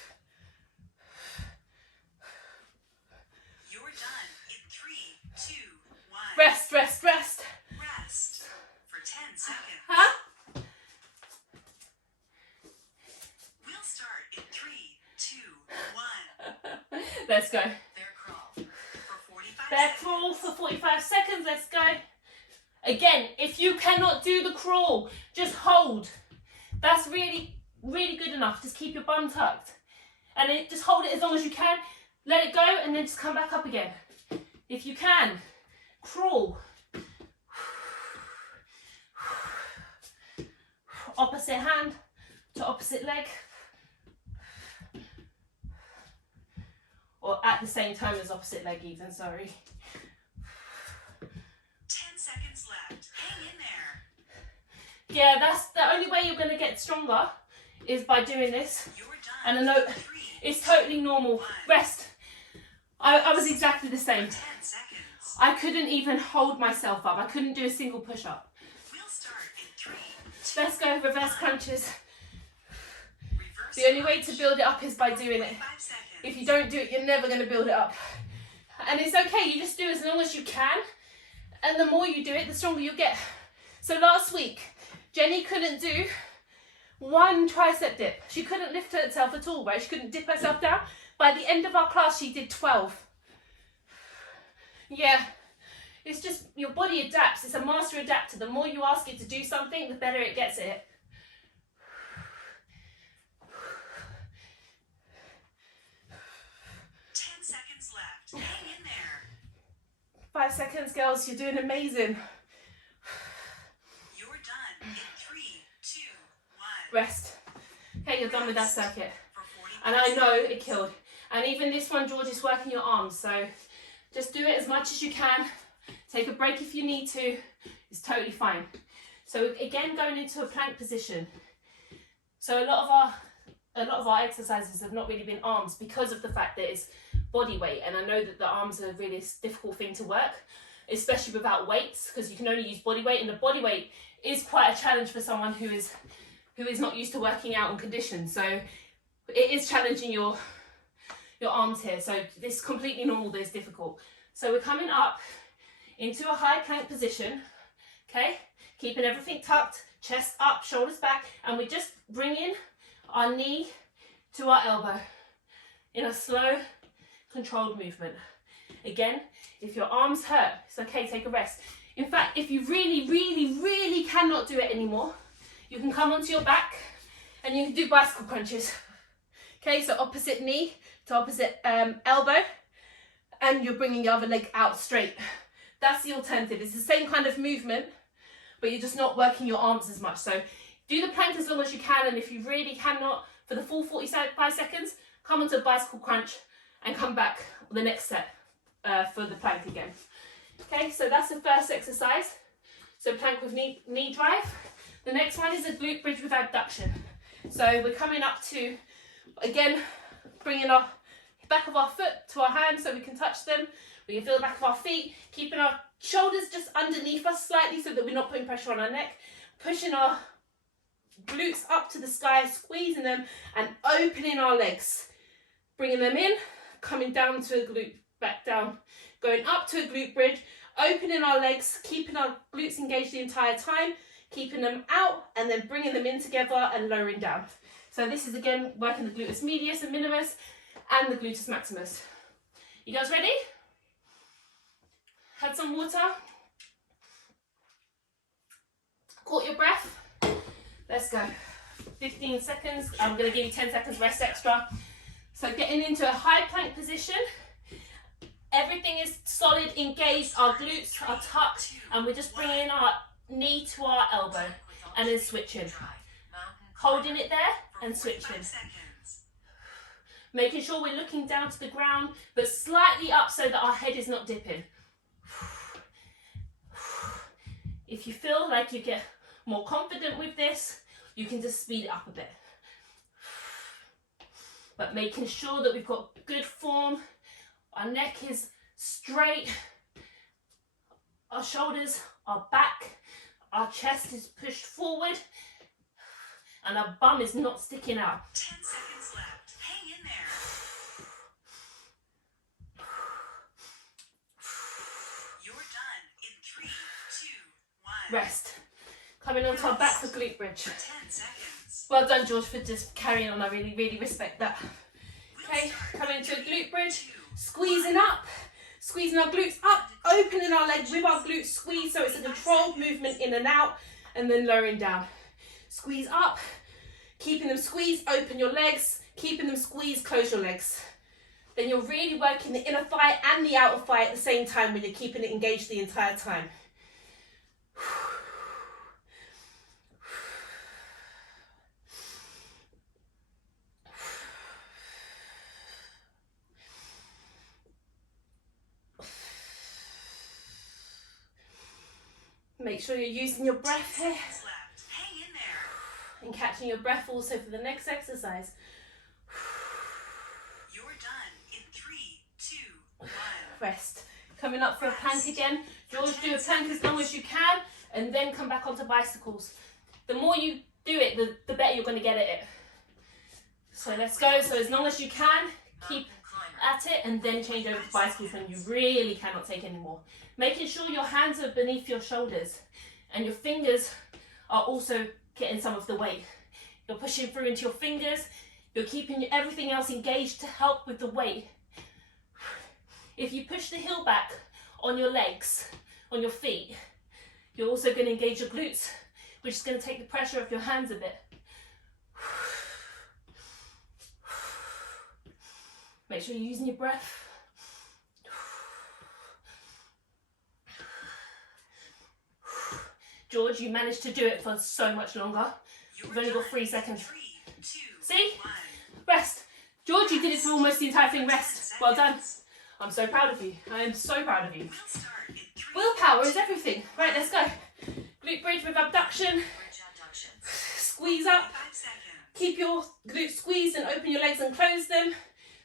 You're done in 3, 2, 1. Rest, rest, rest. Rest for 10 seconds. Huh? We'll start in 3, 2, 1. Let's go. Bear crawl for 45 Bear seconds. crawl for 45 seconds. Let's go. Again, if you cannot do the crawl, just hold. That's really, really good enough. Just keep your bum tucked. And then just hold it as long as you can. Let it go and then just come back up again. If you can, crawl. Opposite hand to opposite leg. Or at the same time as opposite leg even, sorry. 10 seconds left. Hang in there. Yeah, that's the only way you're going to get stronger is by doing this. You're done. And I know in 3, it's totally normal. Rest. I was exactly the same. 10 seconds. I couldn't even hold myself up. I couldn't do a single push-up. We'll start in 3, 2, Let's go, reverse crunches. reverse The only way to crunch build it up is by doing it. 45 seconds. If you don't do it, you're never going to build it up. And it's okay, you just do as long as you can. And the more you do it, the stronger you'll get. So last week, Jenny couldn't do one tricep dip. She couldn't lift herself at all, right? She couldn't dip herself down. By the end of our class, she did 12. Yeah, it's just your body adapts. It's a master adapter. The more you ask it to do something, the better it gets at it. 10 seconds left. Hang in there. 5 seconds, girls. You're doing amazing. You're done in 3, 2, 1. Rest. Okay, you're done with that circuit. For 45 And I know seconds. it killed. And even this one, George, is working your arms. So just do it as much as you can. Take a break if you need to. It's totally fine. So again, going into a plank position. So a lot of our exercises have not really been arms because of the fact that it's body weight. And I know that the arms are a really difficult thing to work, especially without weights, because you can only use body weight. And the body weight is quite a challenge for someone who is not used to working out on conditions. So it is challenging your arms here. So it's completely normal that it's difficult. So we're coming up into a high plank position, okay? Keeping everything tucked, chest up, shoulders back, and we just bring in our knee to our elbow in a slow, controlled movement. Again, if your arms hurt, it's okay, take a rest. In fact, if you really, really, really cannot do it anymore, you can come onto your back and you can do bicycle crunches. Okay, so opposite knee to opposite elbow, and you're bringing your other leg out straight. That's the alternative. It's the same kind of movement, but you're just not working your arms as much. So do the plank as long as you can, and if you really cannot, for the full 45 seconds, come onto a bicycle crunch and come back the next set for the plank again. Okay, so that's the first exercise. So plank with knee drive. The next one is a glute bridge with abduction. So we're coming up to, again, bringing our back of our foot to our hands so we can touch them. We can feel the back of our feet, keeping our shoulders just underneath us slightly so that we're not putting pressure on our neck. Pushing our glutes up to the sky, squeezing them and opening our legs. Bringing them in, coming down to a glute, back down. Going up to a glute bridge, opening our legs, keeping our glutes engaged the entire time, keeping them out and then bringing them in together and lowering down. So this is again working the gluteus medius and minimus and the gluteus maximus. You guys ready? Had some water? Caught your breath? Let's go. 15 seconds. I'm going to give you 10 seconds rest extra. So getting into a high plank position. Everything is solid, engaged. Our glutes are tucked and we're just bringing our knee to our elbow and then switching. Holding it there and switching. Making sure we're looking down to the ground but slightly up so that our head is not dipping. If you feel like you get more confident with this, you can just speed it up a bit. But making sure that we've got good form, our neck is straight, our shoulders are back, our chest is pushed forward, and our bum is not sticking out. 10 seconds left. Hang in there. You're done in 3, 2, 1. Rest. Coming onto our back for glute bridge. 10 seconds. Well done, George, for just carrying on. I really, really respect that. Okay, coming into a glute bridge, squeezing up, squeezing our glutes up, opening our legs with our glutes squeeze, so it's a controlled movement in and out, and then lowering down. Squeeze up, keeping them squeezed, open your legs, keeping them squeezed, close your legs. Then you're really working the inner thigh and the outer thigh at the same time when you're keeping it engaged the entire time. Make sure you're using your breath here. Hang in there. And catching your breath also for the next exercise. You're done in 3, 2, 1. Rest. Coming up for a plank again. George, do a plank as long as you can and then come back onto bicycles. The more you do it, the better you're going to get at it. So let's go. So as long as you can, keep at it and then change over to bicycles when you really cannot take any more. Making sure your hands are beneath your shoulders and your fingers are also getting some of the weight. You're pushing through into your fingers, you're keeping everything else engaged to help with the weight. If you push the heel back on your legs, on your feet, you're also going to engage your glutes, which is going to take the pressure off your hands a bit. Make sure you're using your breath. George, you managed to do it for so much longer. You've only got 3 seconds. 3, 2, See? 1. Rest. George, you did it for almost the entire thing. Rest. Well done. I'm so proud of you. I am so proud of you. We'll start in 3, Willpower is everything. Right, let's go. Glute bridge with abduction. bridge abduction. Squeeze up. 5 seconds. Keep your glutes squeezed and open your legs and close them.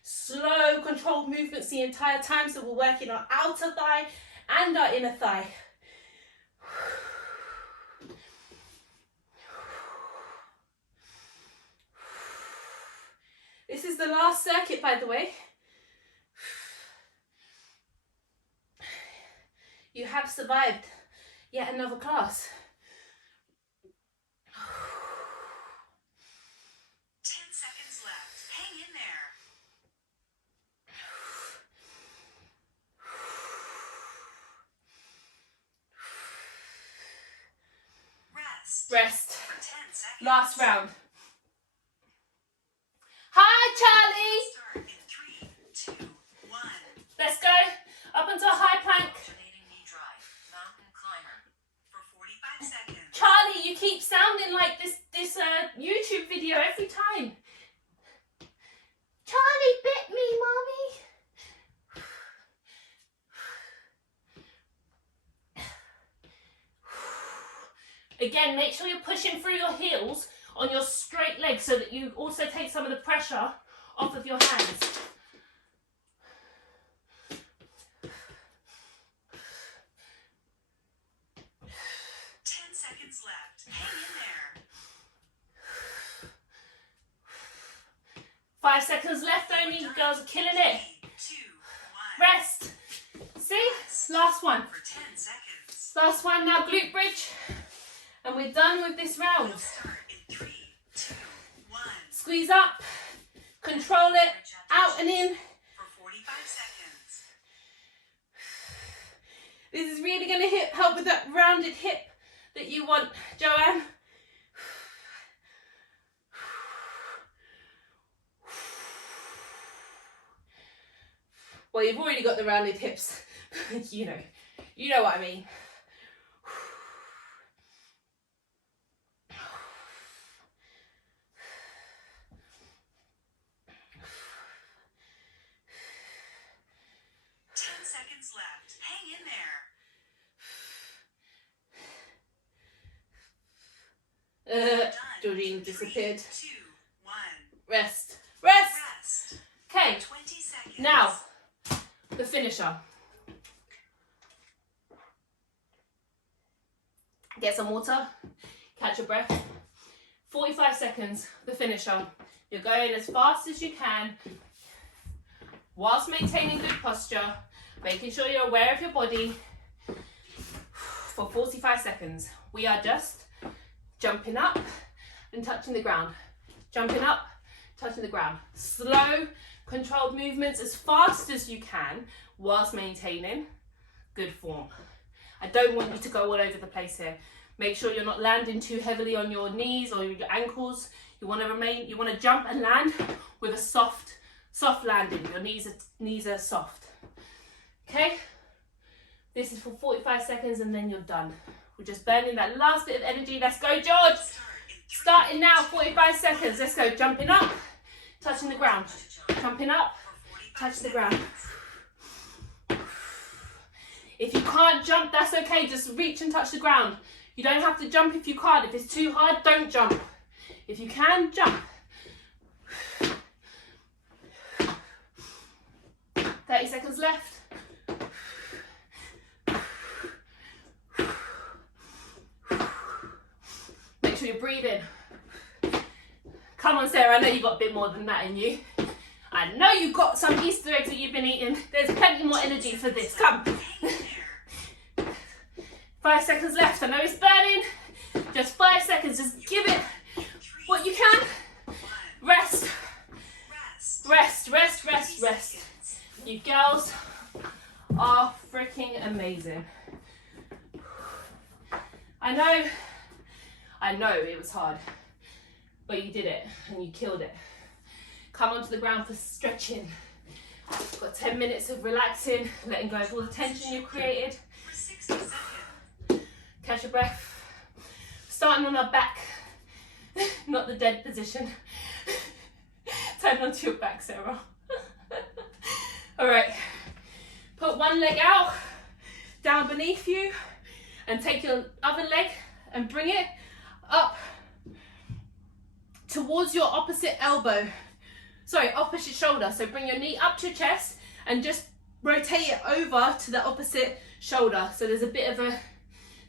Slow, controlled movements the entire time. So we're working our outer thigh and our inner thigh. This is the last circuit, by the way. You have survived yet another class. 10 seconds left. Hang in there. Rest. Rest. For 10 seconds. Last round. Hi, Charlie. Start in 3, 2, 1. Let's go. Up into a high plank. Alternating knee drive. Mountain climber. For 45 seconds. Charlie, you keep sounding like this YouTube video every time. Charlie bit me, mommy. Again, make sure you're pushing through your heels on your straight leg so that you also take some of the pressure off of your hands. Left. Hang in there. 5 seconds left only. You girls are killing it. 3, 2, 1. Rest. See? Last one. For 10 seconds. Last one now, glute bridge. And we're done with this round. We'll start in 3, 2, 1. Squeeze up. Control it. Out and in. For 45 seconds. This is really going to help with that rounded hip that you want, Joanne. Well, you've already got the rounded hips. you know what I mean. Left. Hang in there. Georgine disappeared. 3, 2, 1. Rest. Okay, 20 seconds. now the finisher. Get some water, catch your breath. 45 seconds, the finisher. You're going as fast as you can whilst maintaining good posture, making sure you're aware of your body for 45 seconds. We are just jumping up and touching the ground. Jumping up, touching the ground. Slow, controlled movements as fast as you can whilst maintaining good form. I don't want you to go all over the place here. Make sure you're not landing too heavily on your knees or your ankles. You want to jump and land with a soft landing. Your knees are soft. Okay? This is for 45 seconds and then you're done. We're just burning that last bit of energy. Let's go, George. Starting now, 45 seconds. Let's go. Jumping up, touching the ground. Jumping up, touch the ground. If you can't jump, that's okay. Just reach and touch the ground. You don't have to jump if you can't. If it's too hard, don't jump. If you can, jump. 30 seconds left. Make sure you're breathing. Come on, Sarah, I know you've got a bit more than that in you. I know you've got some Easter eggs that you've been eating. There's plenty more energy for this. Come. 5 seconds left. I know it's burning. Just 5 seconds. Just give it what you can. Rest. Rest. You girls are freaking amazing. I know it was hard, but you did it and you killed it. Come onto the ground for stretching. Got 10 minutes of relaxing, letting go of all the tension you created. Catch your breath. Starting on our back, not the dead position. Turn onto your back, Sarah. All right, put one leg out, down beneath you, and take your other leg and bring it up towards your opposite shoulder. So bring your knee up to your chest and just rotate it over to the opposite shoulder. So there's a bit of a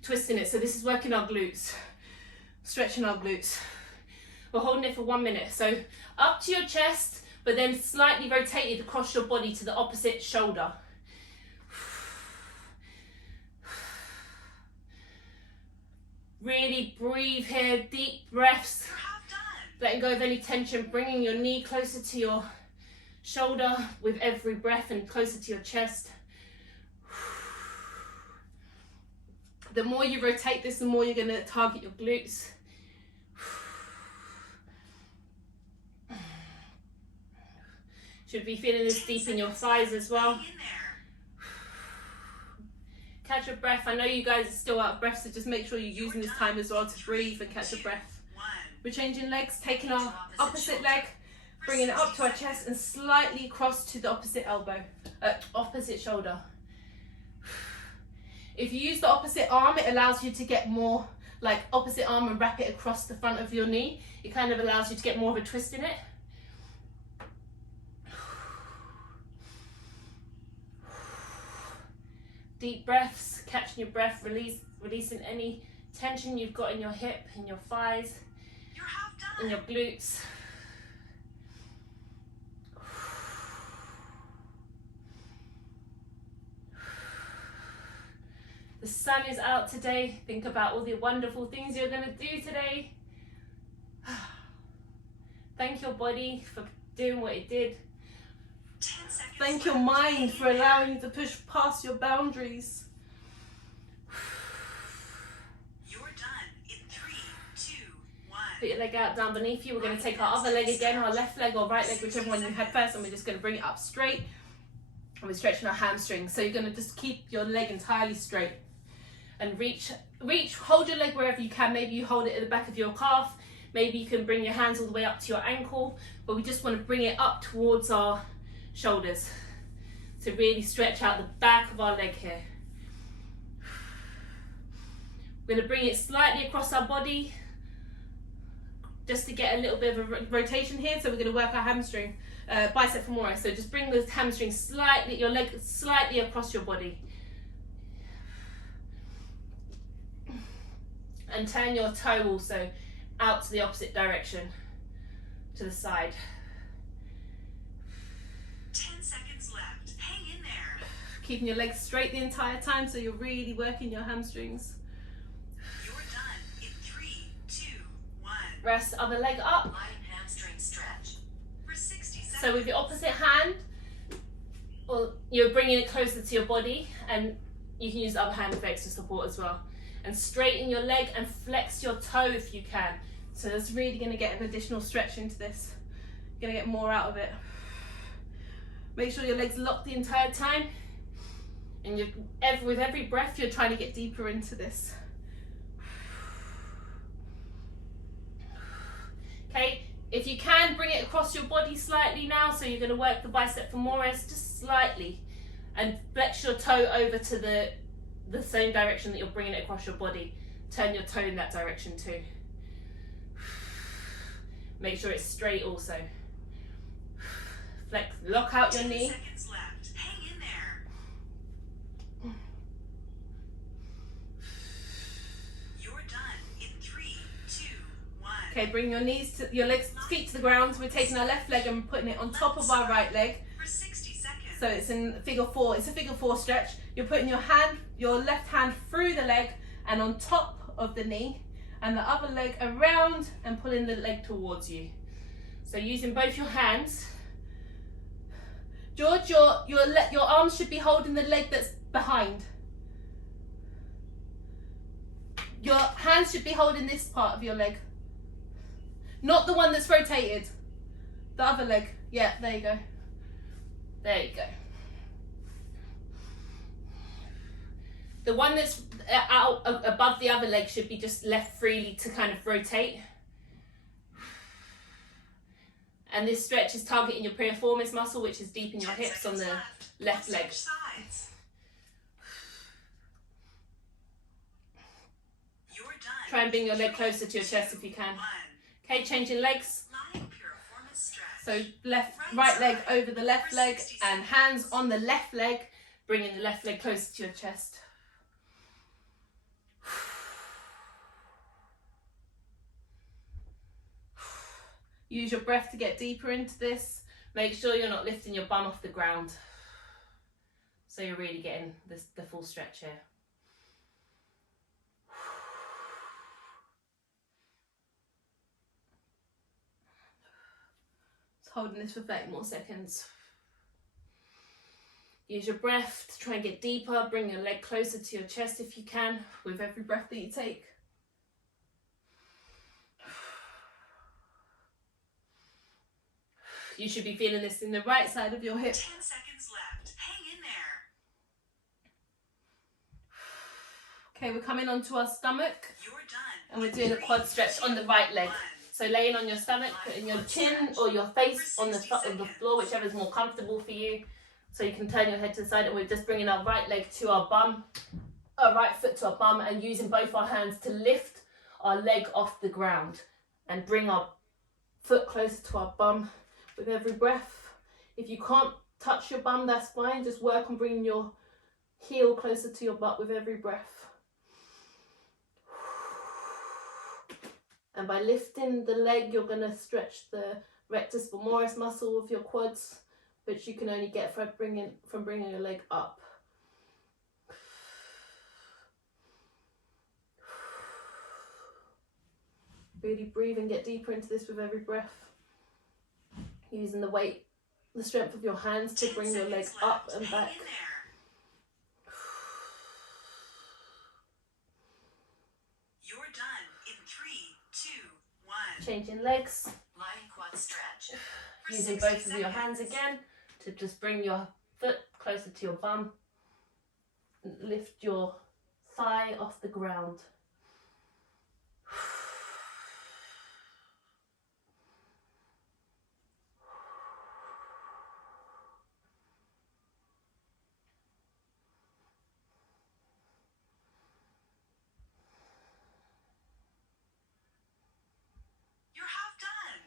twist in it. So this is working our glutes, stretching our glutes. We're holding it for 1 minute. So up to your chest, but then slightly rotated across your body to the opposite shoulder. Really breathe here, deep breaths. Letting go of any tension, bringing your knee closer to your shoulder with every breath and closer to your chest. The more you rotate this, the more you're going to target your glutes. Should be feeling this deep in your thighs as well. Catch your breath. I know you guys are still out of breath, so just make sure you're using this time as well to breathe and catch your breath. We're changing legs, taking our opposite leg, bringing it up to our chest and slightly across to the opposite opposite shoulder. If you use the opposite arm, it allows you to get more like opposite arm and wrap it across the front of your knee. It kind of allows you to get more of a twist in it. Deep breaths, catching your breath, releasing any tension you've got in your hip, in your thighs, in your glutes. The sun is out today. Think about all the wonderful things you're going to do today. Thank your body for doing what it did. Thank your mind for allowing you to push past your boundaries. You're done in 3, 2, 1. Put your leg out down beneath you. We're going to take our other leg again, our left leg or right leg, whichever one you had first, and we're just going to bring it up straight. And we're stretching our hamstrings. So you're going to just keep your leg entirely straight. And reach, hold your leg wherever you can. Maybe you hold it at the back of your calf. Maybe you can bring your hands all the way up to your ankle. But we just want to bring it up towards our shoulders to really stretch out the back of our leg here. We're going to bring it slightly across our body just to get a little bit of a rotation here. So we're going to work our hamstring, bicep femoris. So just bring the hamstring slightly, your leg slightly across your body. And turn your toe also out to the opposite direction, to the side. 10 seconds left. Hang in there. Keeping your legs straight the entire time so you're really working your hamstrings. You're done in 3, 2, 1. Rest other leg up. Light hamstring stretch for 60 seconds. So with your opposite hand, well, you're bringing it closer to your body, and you can use the other hand for extra support as well. And straighten your leg and flex your toe if you can. So that's really going to get an additional stretch into this. You're going to get more out of it. Make sure your legs locked the entire time. And with every breath, you're trying to get deeper into this. Okay, if you can, bring it across your body slightly now. So you're going to work the bicep femoris just slightly. And flex your toe over to the same direction that you're bringing it across your body. Turn your toe in that direction too. Make sure it's straight also. Flex, lock out your 10 knee. seconds left. Hang in there. You're done in 3, 2, 1. Okay, bring your knees to your legs, feet to the ground. We're taking our left leg and putting it on top of our right leg. For 60 seconds. So it's in figure 4. It's a figure 4 stretch. You're putting your left hand through the leg and on top of the knee, and the other leg around and pulling the leg towards you. So using both your hands. George, your arms should be holding the leg that's behind. Your hands should be holding this part of your leg. Not the one that's rotated. The other leg. Yeah, there you go. There you go. The one that's out above the other leg should be just left freely to kind of rotate. And this stretch is targeting your piriformis muscle, which is deep in your hips on the left leg. Try and bring your leg closer to your chest if you can. Okay, changing legs. So right leg over the left leg and hands on the left leg, bringing the left leg closer to your chest. Use your breath to get deeper into this. Make sure you're not lifting your bum off the ground. So you're really getting the full stretch here. Just holding this for 30 more seconds. Use your breath to try and get deeper. Bring your leg closer to your chest if you can, with every breath that you take. You should be feeling this in the right side of your hip. 10 seconds left. Hang in there. Okay, we're coming onto our stomach. You're done. And we're doing a quad stretch on the right leg. So laying on your stomach, putting your chin or your face on the floor, whichever is more comfortable for you. So you can turn your head to the side, and we're just bringing our right leg to our bum, our right foot to our bum, and using both our hands to lift our leg off the ground and bring our foot closer to our bum with every breath. If you can't touch your bum, that's fine. Just work on bringing your heel closer to your butt with every breath. And by lifting the leg, you're going to stretch the rectus femoris muscle of your quads, which you can only get from bringing your leg up. Really breathe and get deeper into this with every breath. Using the weight, the strength of your hands to bring your leg up and back. You're done in 3, 2, 1. Changing legs. Lying quad stretch. Using both of your hands again to just bring your foot closer to your bum. Lift your thigh off the ground. You're half done.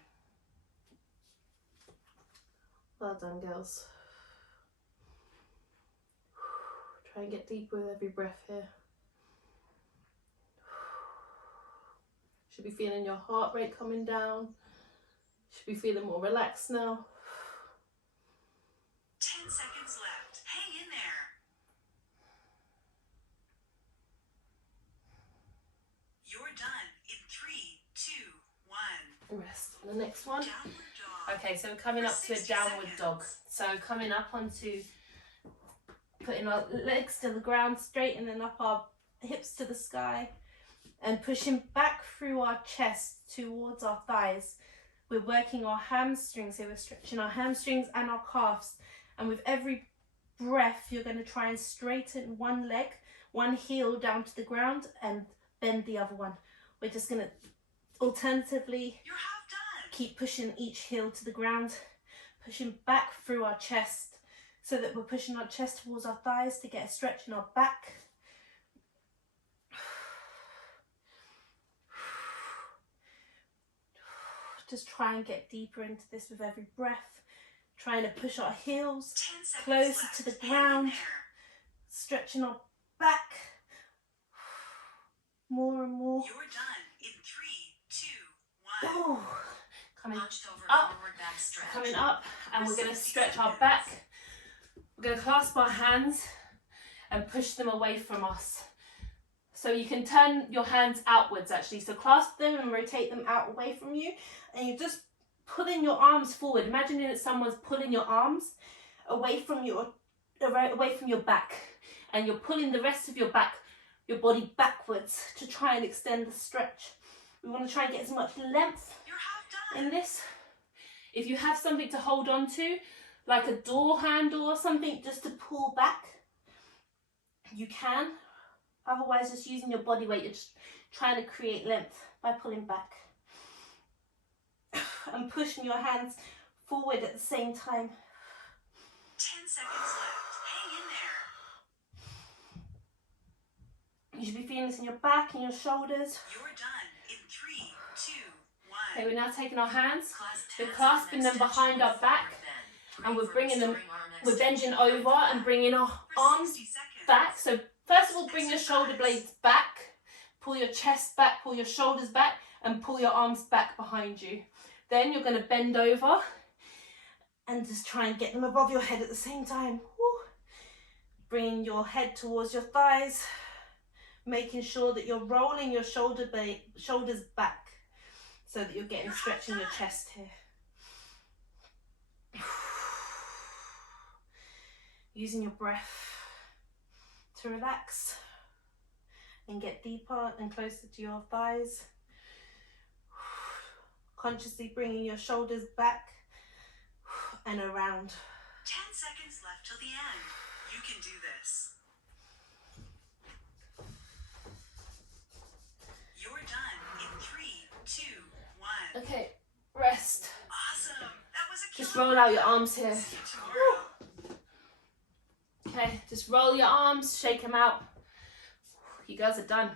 Well done, girls. Try and get deeper with every breath here. Should be feeling your heart rate coming down. Should be feeling more relaxed now. 10 seconds left. Hang in there. You're done in 3, 2, 1. Rest for the next one. Downward dog. Okay, so we're coming up to a 60 downward seconds. dog. So coming up onto putting our legs to the ground, straightening up our hips to the sky and pushing back through our chest towards our thighs. We're working our hamstrings here. We're stretching our hamstrings and our calves. And with every breath, you're going to try and straighten one leg, one heel down to the ground and bend the other one. We're just going to alternatively You're half done. keep pushing each heel to the ground, pushing back through our chest so that we're pushing our chest towards our thighs to get a stretch in our back. Just try and get deeper into this with every breath. Trying to push our heels 10 seconds closer left. to the Hang in ground, there. stretching our back more and more. You're done in 3, 2, 1. Oh, coming Hunched over up, forward back stretch. coming up, and we're going to stretch our back. We're going to clasp our hands and push them away from us. So you can turn your hands outwards actually. So clasp them and rotate them out away from you. And you're just pulling your arms forward. Imagining that someone's pulling your arms away from your back. And you're pulling the rest of your body backwards to try and extend the stretch. We want to try and get as much length You're half done. in this. If you have something to hold on to, like a door handle or something, just to pull back, you can. Otherwise, just using your body weight, you're just trying to create length by pulling back. And pushing your hands forward at the same time. 10 seconds left. Hang in there. You should be feeling this in your back and your shoulders. You're done in 3, 2, 1. Okay, we're now taking our hands, Clasp we're hands clasping them and behind our extension back, forward bend. and we're bringing them, Restoring arm we're extension bending over forward and bend. bringing our For arms 60 seconds. back. So first of all, bring your shoulder blades back, pull your chest back, pull your shoulders back, and pull your arms back behind you. Then you're going to bend over and just try and get them above your head at the same time. Woo. Bringing your head towards your thighs, making sure that you're rolling your shoulders back so that you're getting stretch in your chest here. Using your breath to relax and get deeper and closer to your thighs. Consciously bringing your shoulders back and around. 10 seconds left till the end. You can do this. You're done in 3, 2, 1. Okay, rest. Awesome. That was a Just killer. roll out your arms here. See you tomorrow. Okay, just roll your arms, shake them out. You guys are done.